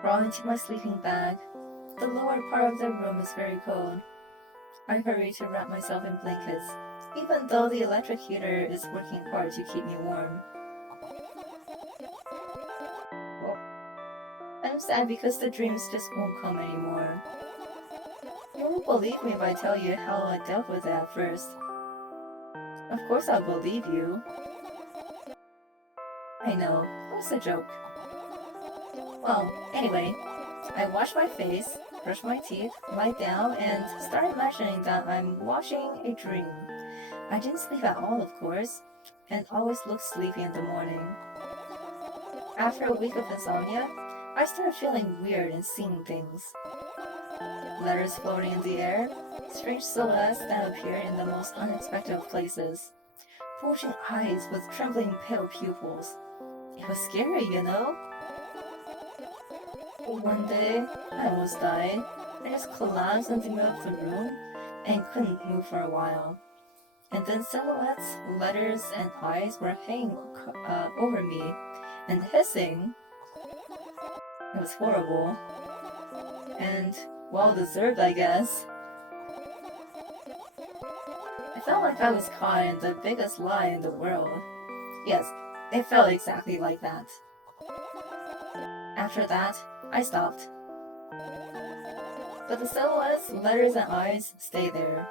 Crawl into my sleeping bag. The lower part of the room is very cold. I hurry to wrap myself in blankets, even though the electric heater is working hard to keep me warm. Well, I'm sad because the dreams just won't come anymore. You won't believe me if I tell you how I dealt with it at first. Of course I'll believe you. I know, it was a joke. Well, anyway, I wash my face, brush my teeth, lie down, and start imagining that I'm watching a dream. I didn't sleep at all, of course, and always look sleepy in the morning. After a week of insomnia, I started feeling weird and seeing things. Letters floating in the air, strange silhouettes that appear in the most unexpected of places, bulging eyes with trembling pale pupils. It was scary, you know? One day, I almost died. I just collapsed in the middle of the room and couldn't move for a while. And then silhouettes, letters, and eyes were hanging over me and hissing. It was horrible. And well deserved, I guess. I felt like I was caught in the biggest lie in the world. Yes, it felt exactly like that. After that, I stopped. But the silhouettes, letters, and eyes stayed there.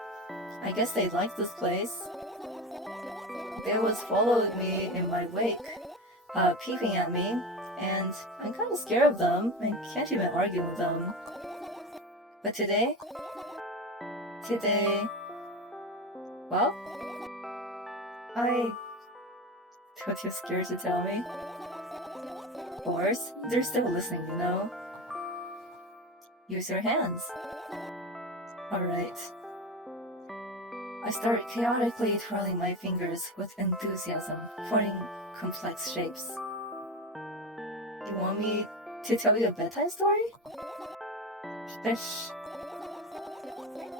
I guess they liked this place. They always followed me in my wake, peeping at me, and I'm kind of scared of them and can't even argue with them. But today, well, I... Don't you scared to tell me? Of course, they're still listening, you know. Use your hands. Alright. I start chaotically twirling my fingers with enthusiasm, forming complex shapes. You want me to tell you a bedtime story? Shh.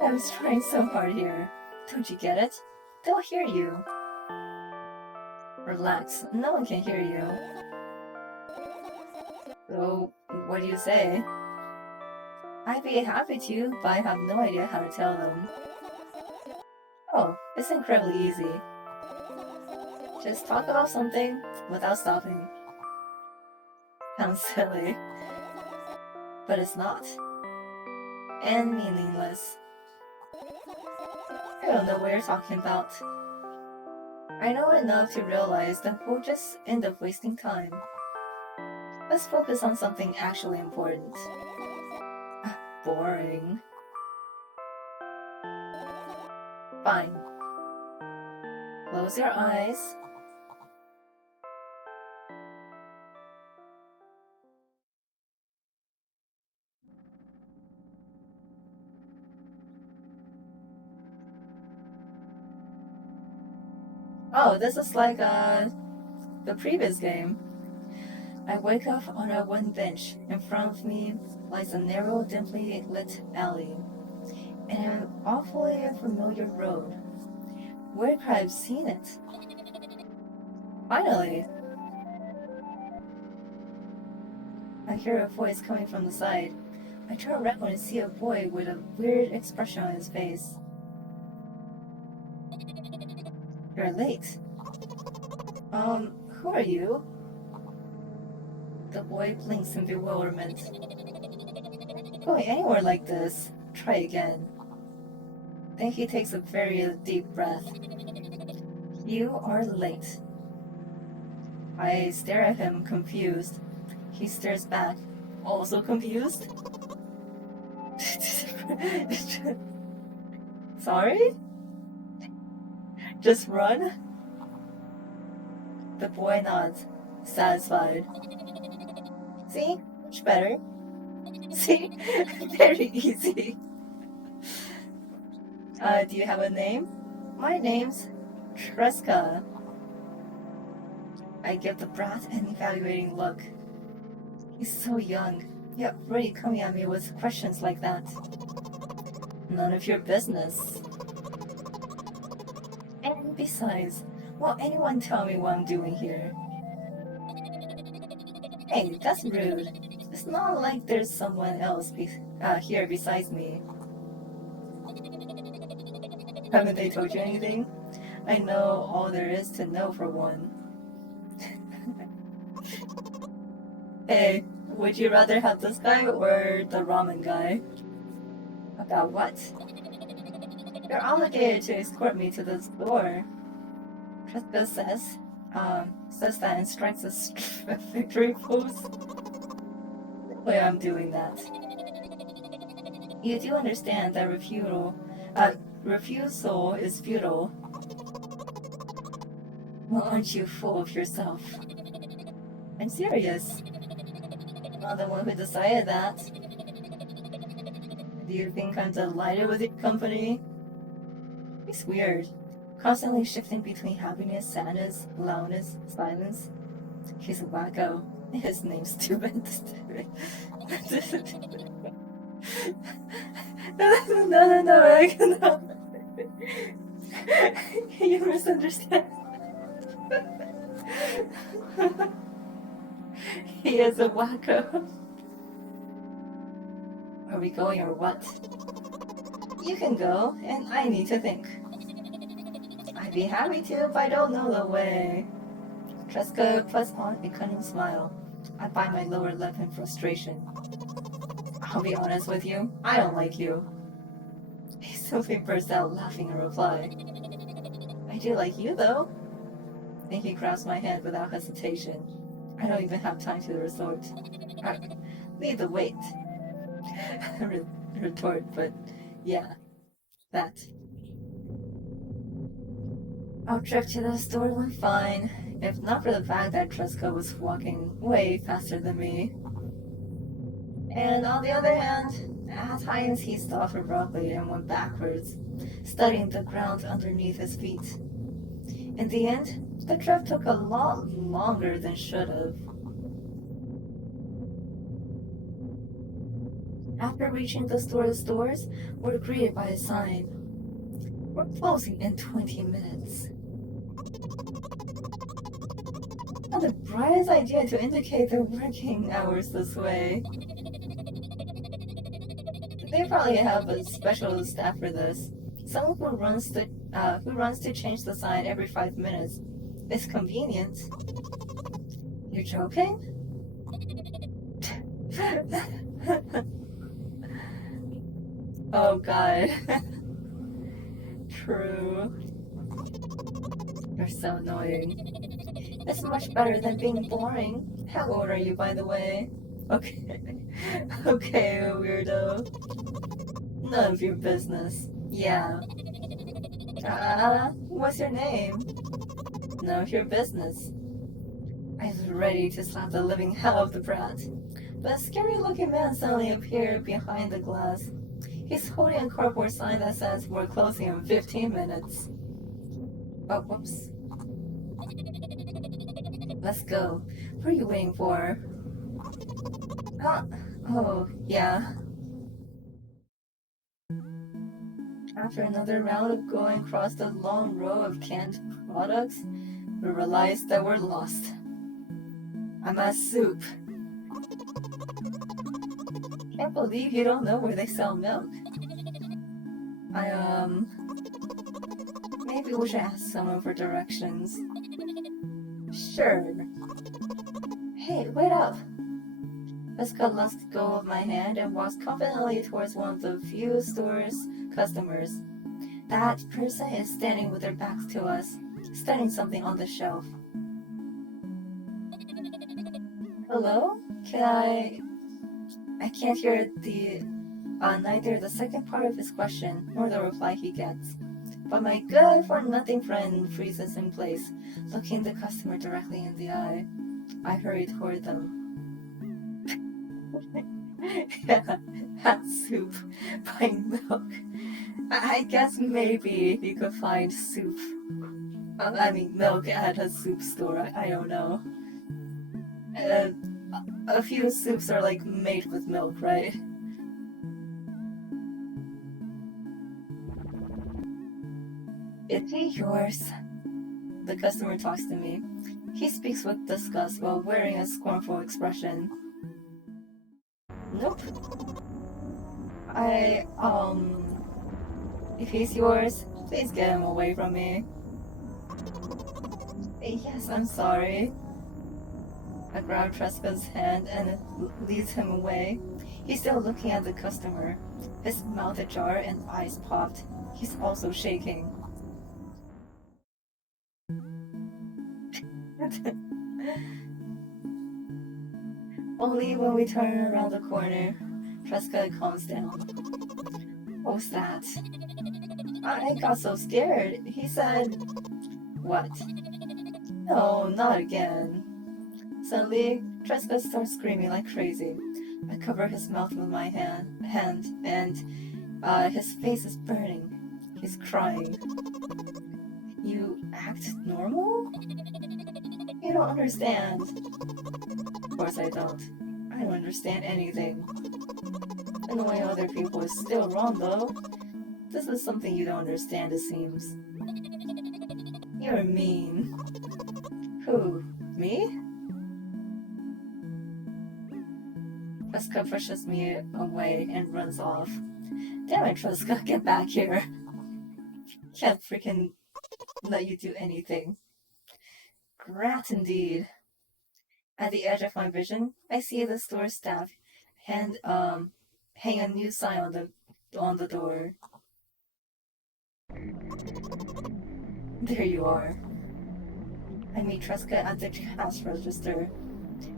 I was trying so hard here. Don't you get it? They'll hear you. Relax, no one can hear you. So, what do you say? I'd be happy to, but I have no idea how to tell them. Oh, it's incredibly easy. Just talk about something without stopping. Sounds silly, but it's not. And meaningless. I don't know what you're talking about. I know enough to realize that we'll just end up wasting time. Let's focus on something actually important. Boring. Fine. Close your eyes. Oh, this is like the previous game. I wake up on a wooden bench. In front of me lies a narrow, dimly lit alley, and an awfully familiar road. Where could I have seen it? Finally, I hear a voice coming from the side. I turn around and see a boy with a weird expression on his face. You're late. Who are you? The boy blinks in bewilderment. Going anywhere like this? Try again. Then he takes a very deep breath. You are late. I stare at him, confused. He stares back, also confused. Sorry? Just run? The boy nods, satisfied. See? Much better. See? Very easy. Do you have a name? My name's Treska. I give the brat an evaluating look. He's so young, yet already coming at me with questions like that. None of your business. And besides, will anyone tell me what I'm doing here? Hey, that's rude. It's not like there's someone else here besides me. Haven't they told you anything? I know all there is to know for one. Hey, would you rather have this guy or the ramen guy? About what? You're obligated to escort me to the store. Trista says that and strikes a victory pose. Why I'm doing that. You do understand that refusal is futile. Well, aren't you full of yourself? I'm serious. I'm not the one who decided that. Do you think I'm delighted with your company? It's weird. Constantly shifting between happiness, sadness, loudness, silence. He's a wacko. His name's stupid. No, I cannot. You misunderstand. He is a wacko. Are we going or what? You can go, and I need to think. I'd be happy to, but I don't know the way. Treska puts on a cunning smile. I bite my lower lip in frustration. I'll be honest with you, I don't like you. He simply bursts out laughing in reply. I do like you, though. Then he grabs my hand without hesitation. I don't even have time to resort. Lead the weight. Retort, but yeah, that. Our trip to the store went fine, if not for the fact that Treska was walking way faster than me. And on the other hand, at times he stopped abruptly and went backwards, studying the ground underneath his feet. In the end, the trip took a lot longer than should have. After reaching the stores, we're greeted by a sign. We're closing in 20 minutes. Not the brightest idea to indicate their working hours this way. They probably have a special staff for this. Someone who runs to change the sign every 5 minutes. It's convenient. You're joking? Oh god. True. You're so annoying. It's much better than being boring. How old are you, by the way? Okay. Okay, weirdo. None of your business. Yeah. What's your name? None of your business. I was ready to slap the living hell out of the brat. But a scary looking man suddenly appeared behind the glass. He's holding a cardboard sign that says we're closing in 15 minutes. Oh, whoops. Let's go. What are you waiting for? Huh? Oh, yeah. After another round of going across the long row of canned products, we realized that we're lost. I'm at soup. Can't believe you don't know where they sell milk. Maybe we should ask someone for directions. Sure. Hey, wait up! Jessica lets go of my hand and walks confidently towards one of the few store's customers. That person is standing with their backs to us, studying something on the shelf. Hello? I can't hear neither the second part of his question nor the reply he gets. But my good for nothing friend freezes in place, looking the customer directly in the eye. I hurry toward them. Yeah, hot soup, buying milk. I guess maybe you could find soup. Milk at a soup store. I don't know. Uh, a few soups are like made with milk, right? Is it yours? The customer talks to me. He speaks with disgust while wearing a scornful expression. Nope. If he's yours, please get him away from me. Yes, I'm sorry. I grab Trespa's hand and leads him away. He's still looking at the customer, his mouth ajar and eyes popped. He's also shaking. Only when we turn around the corner, Tresca calms down. What was that? I got so scared. He said, "What?" No, not again. Suddenly, Tresca starts screaming like crazy. I cover his mouth with my hand and his face is burning. He's crying. You act normal? You don't understand. Of course I don't. I don't understand anything. Annoying other people is still wrong though. This is something you don't understand, it seems. You're mean. Who? Me? Tresca pushes me away and runs off. Damn it, Tresca, get back here. Can't freaking let you do anything. Rat indeed. At the edge of my vision, I see the store staff hang a new sign on the door. There you are. I meet Tresca at the cash register.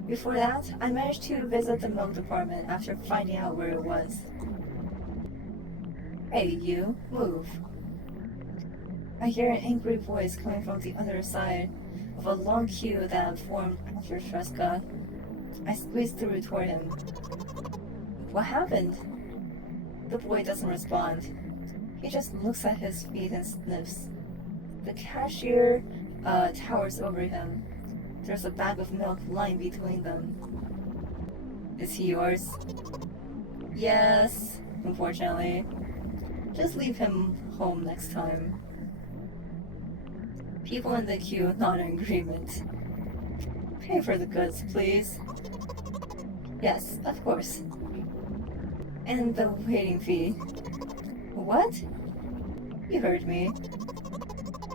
Before that, I managed to visit the milk department after finding out where it was. Hey, you, move. I hear an angry voice coming from the other side of a long queue that formed after Tresca. I squeeze through toward him. What happened? The boy doesn't respond. He just looks at his feet and sniffs. The cashier towers over him. There's a bag of milk lying between them. Is he yours? Yes, unfortunately. Just leave him home next time. People in the queue nod in agreement. Pay for the goods, please. Yes, of course. And the waiting fee. What? You heard me.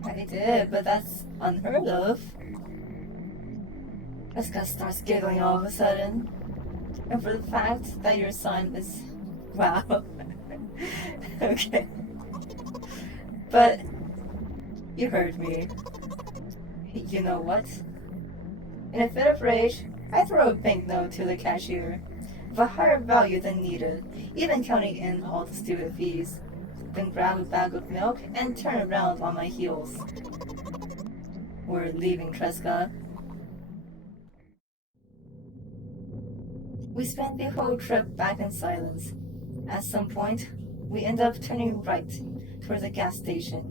I did, but that's unheard of. Jessica starts giggling all of a sudden. And for the fact that your son is... Wow. Okay. But you heard me. You know what? In a fit of rage, I throw a banknote to the cashier of a higher value than needed, even counting in all the stupid fees. Then grab a bag of milk and turn around on my heels. We're leaving Tresca. We spent the whole trip back in silence. At some point, we end up turning right toward the gas station.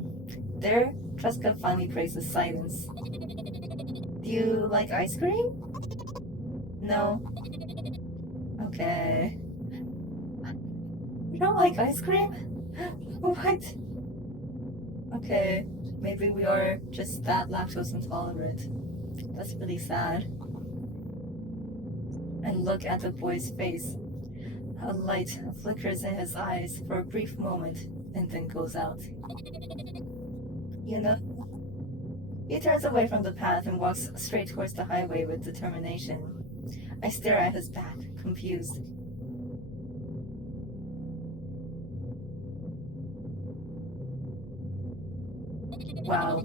There, Tresca finally breaks the silence. Do you like ice cream? No. Okay. You don't like ice cream? What? Okay. Maybe we are just that lactose intolerant. That's really sad. And look at the boy's face. A light flickers in his eyes for a brief moment and then goes out. You know, he turns away from the path and walks straight towards the highway with determination. I stare at his back, confused. Wow.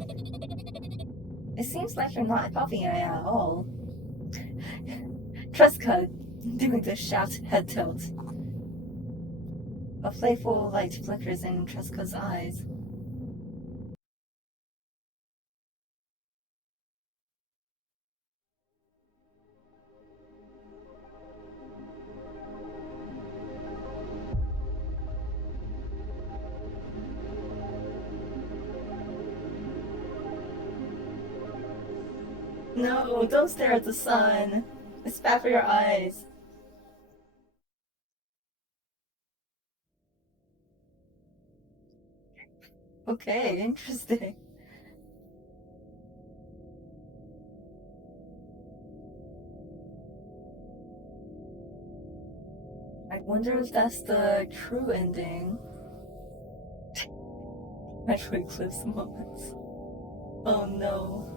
It seems like you're not helping I at all. Tresca, doing the shaft head tilt. A playful light flickers in Tresca's eyes. No, don't stare at the sun. It's bad for your eyes. Okay, interesting. I wonder if that's the true ending. Actually, Cliff's moments. Oh no.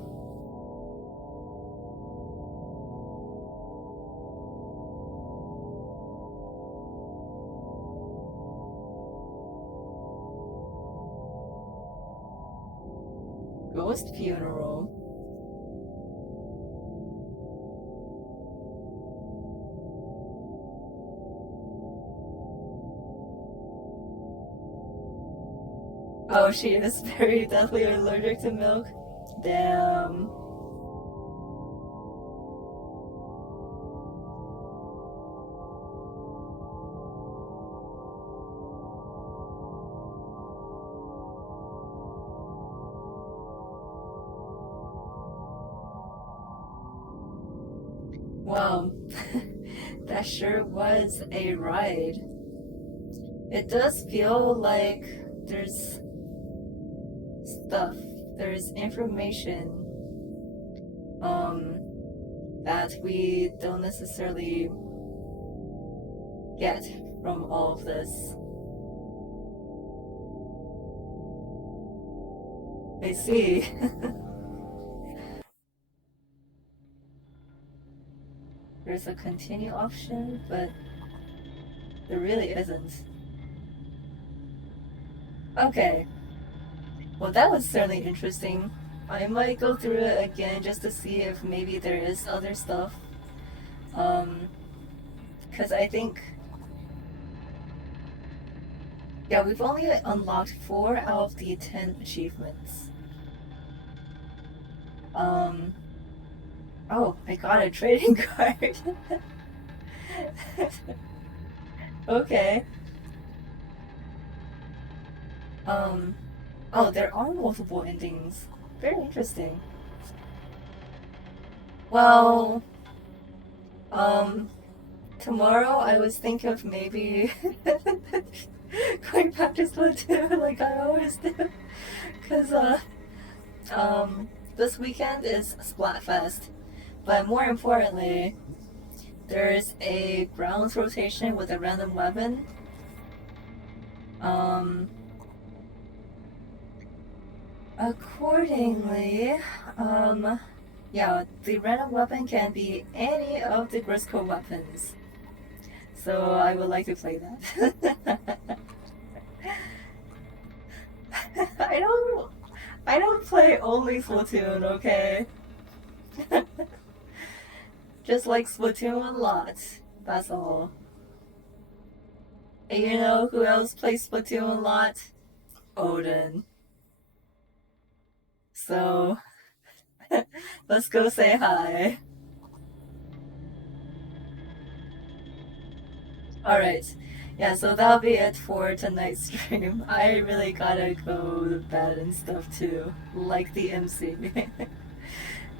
Ghost funeral. Oh, she is very deathly allergic to milk. Damn. Wow. That sure was a ride. It does feel like there's stuff, there's information that we don't necessarily get from all of this. I see. There's a continue option, but there really isn't. Okay. Well, that was certainly interesting. I might go through it again just to see if maybe there is other stuff. Because I think, yeah, we've only unlocked 4 out of the 10 achievements. Oh, I got a trading card. Okay. Oh, there are multiple endings. Very interesting. Well, um, tomorrow I was thinking of maybe going back to Splatoon like I always do. Because, this weekend is Splatfest. But more importantly, there's a grounds rotation with a random weapon. Um, Accordingly, yeah, the random weapon can be any of the Grisco weapons. So I would like to play that. I don't I don't play only Splatoon, okay? Just like Splatoon a lot. That's all. And you know who else plays Splatoon a lot? Odin. So let's go say hi. Alright. Yeah, so that'll be it for tonight's stream. I really gotta go to bed and stuff too, like the MC.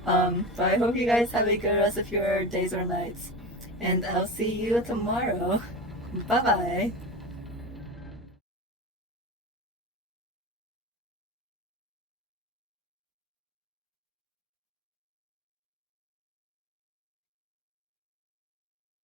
But I hope you guys have a good rest of your days or nights. And I'll see you tomorrow. Bye bye.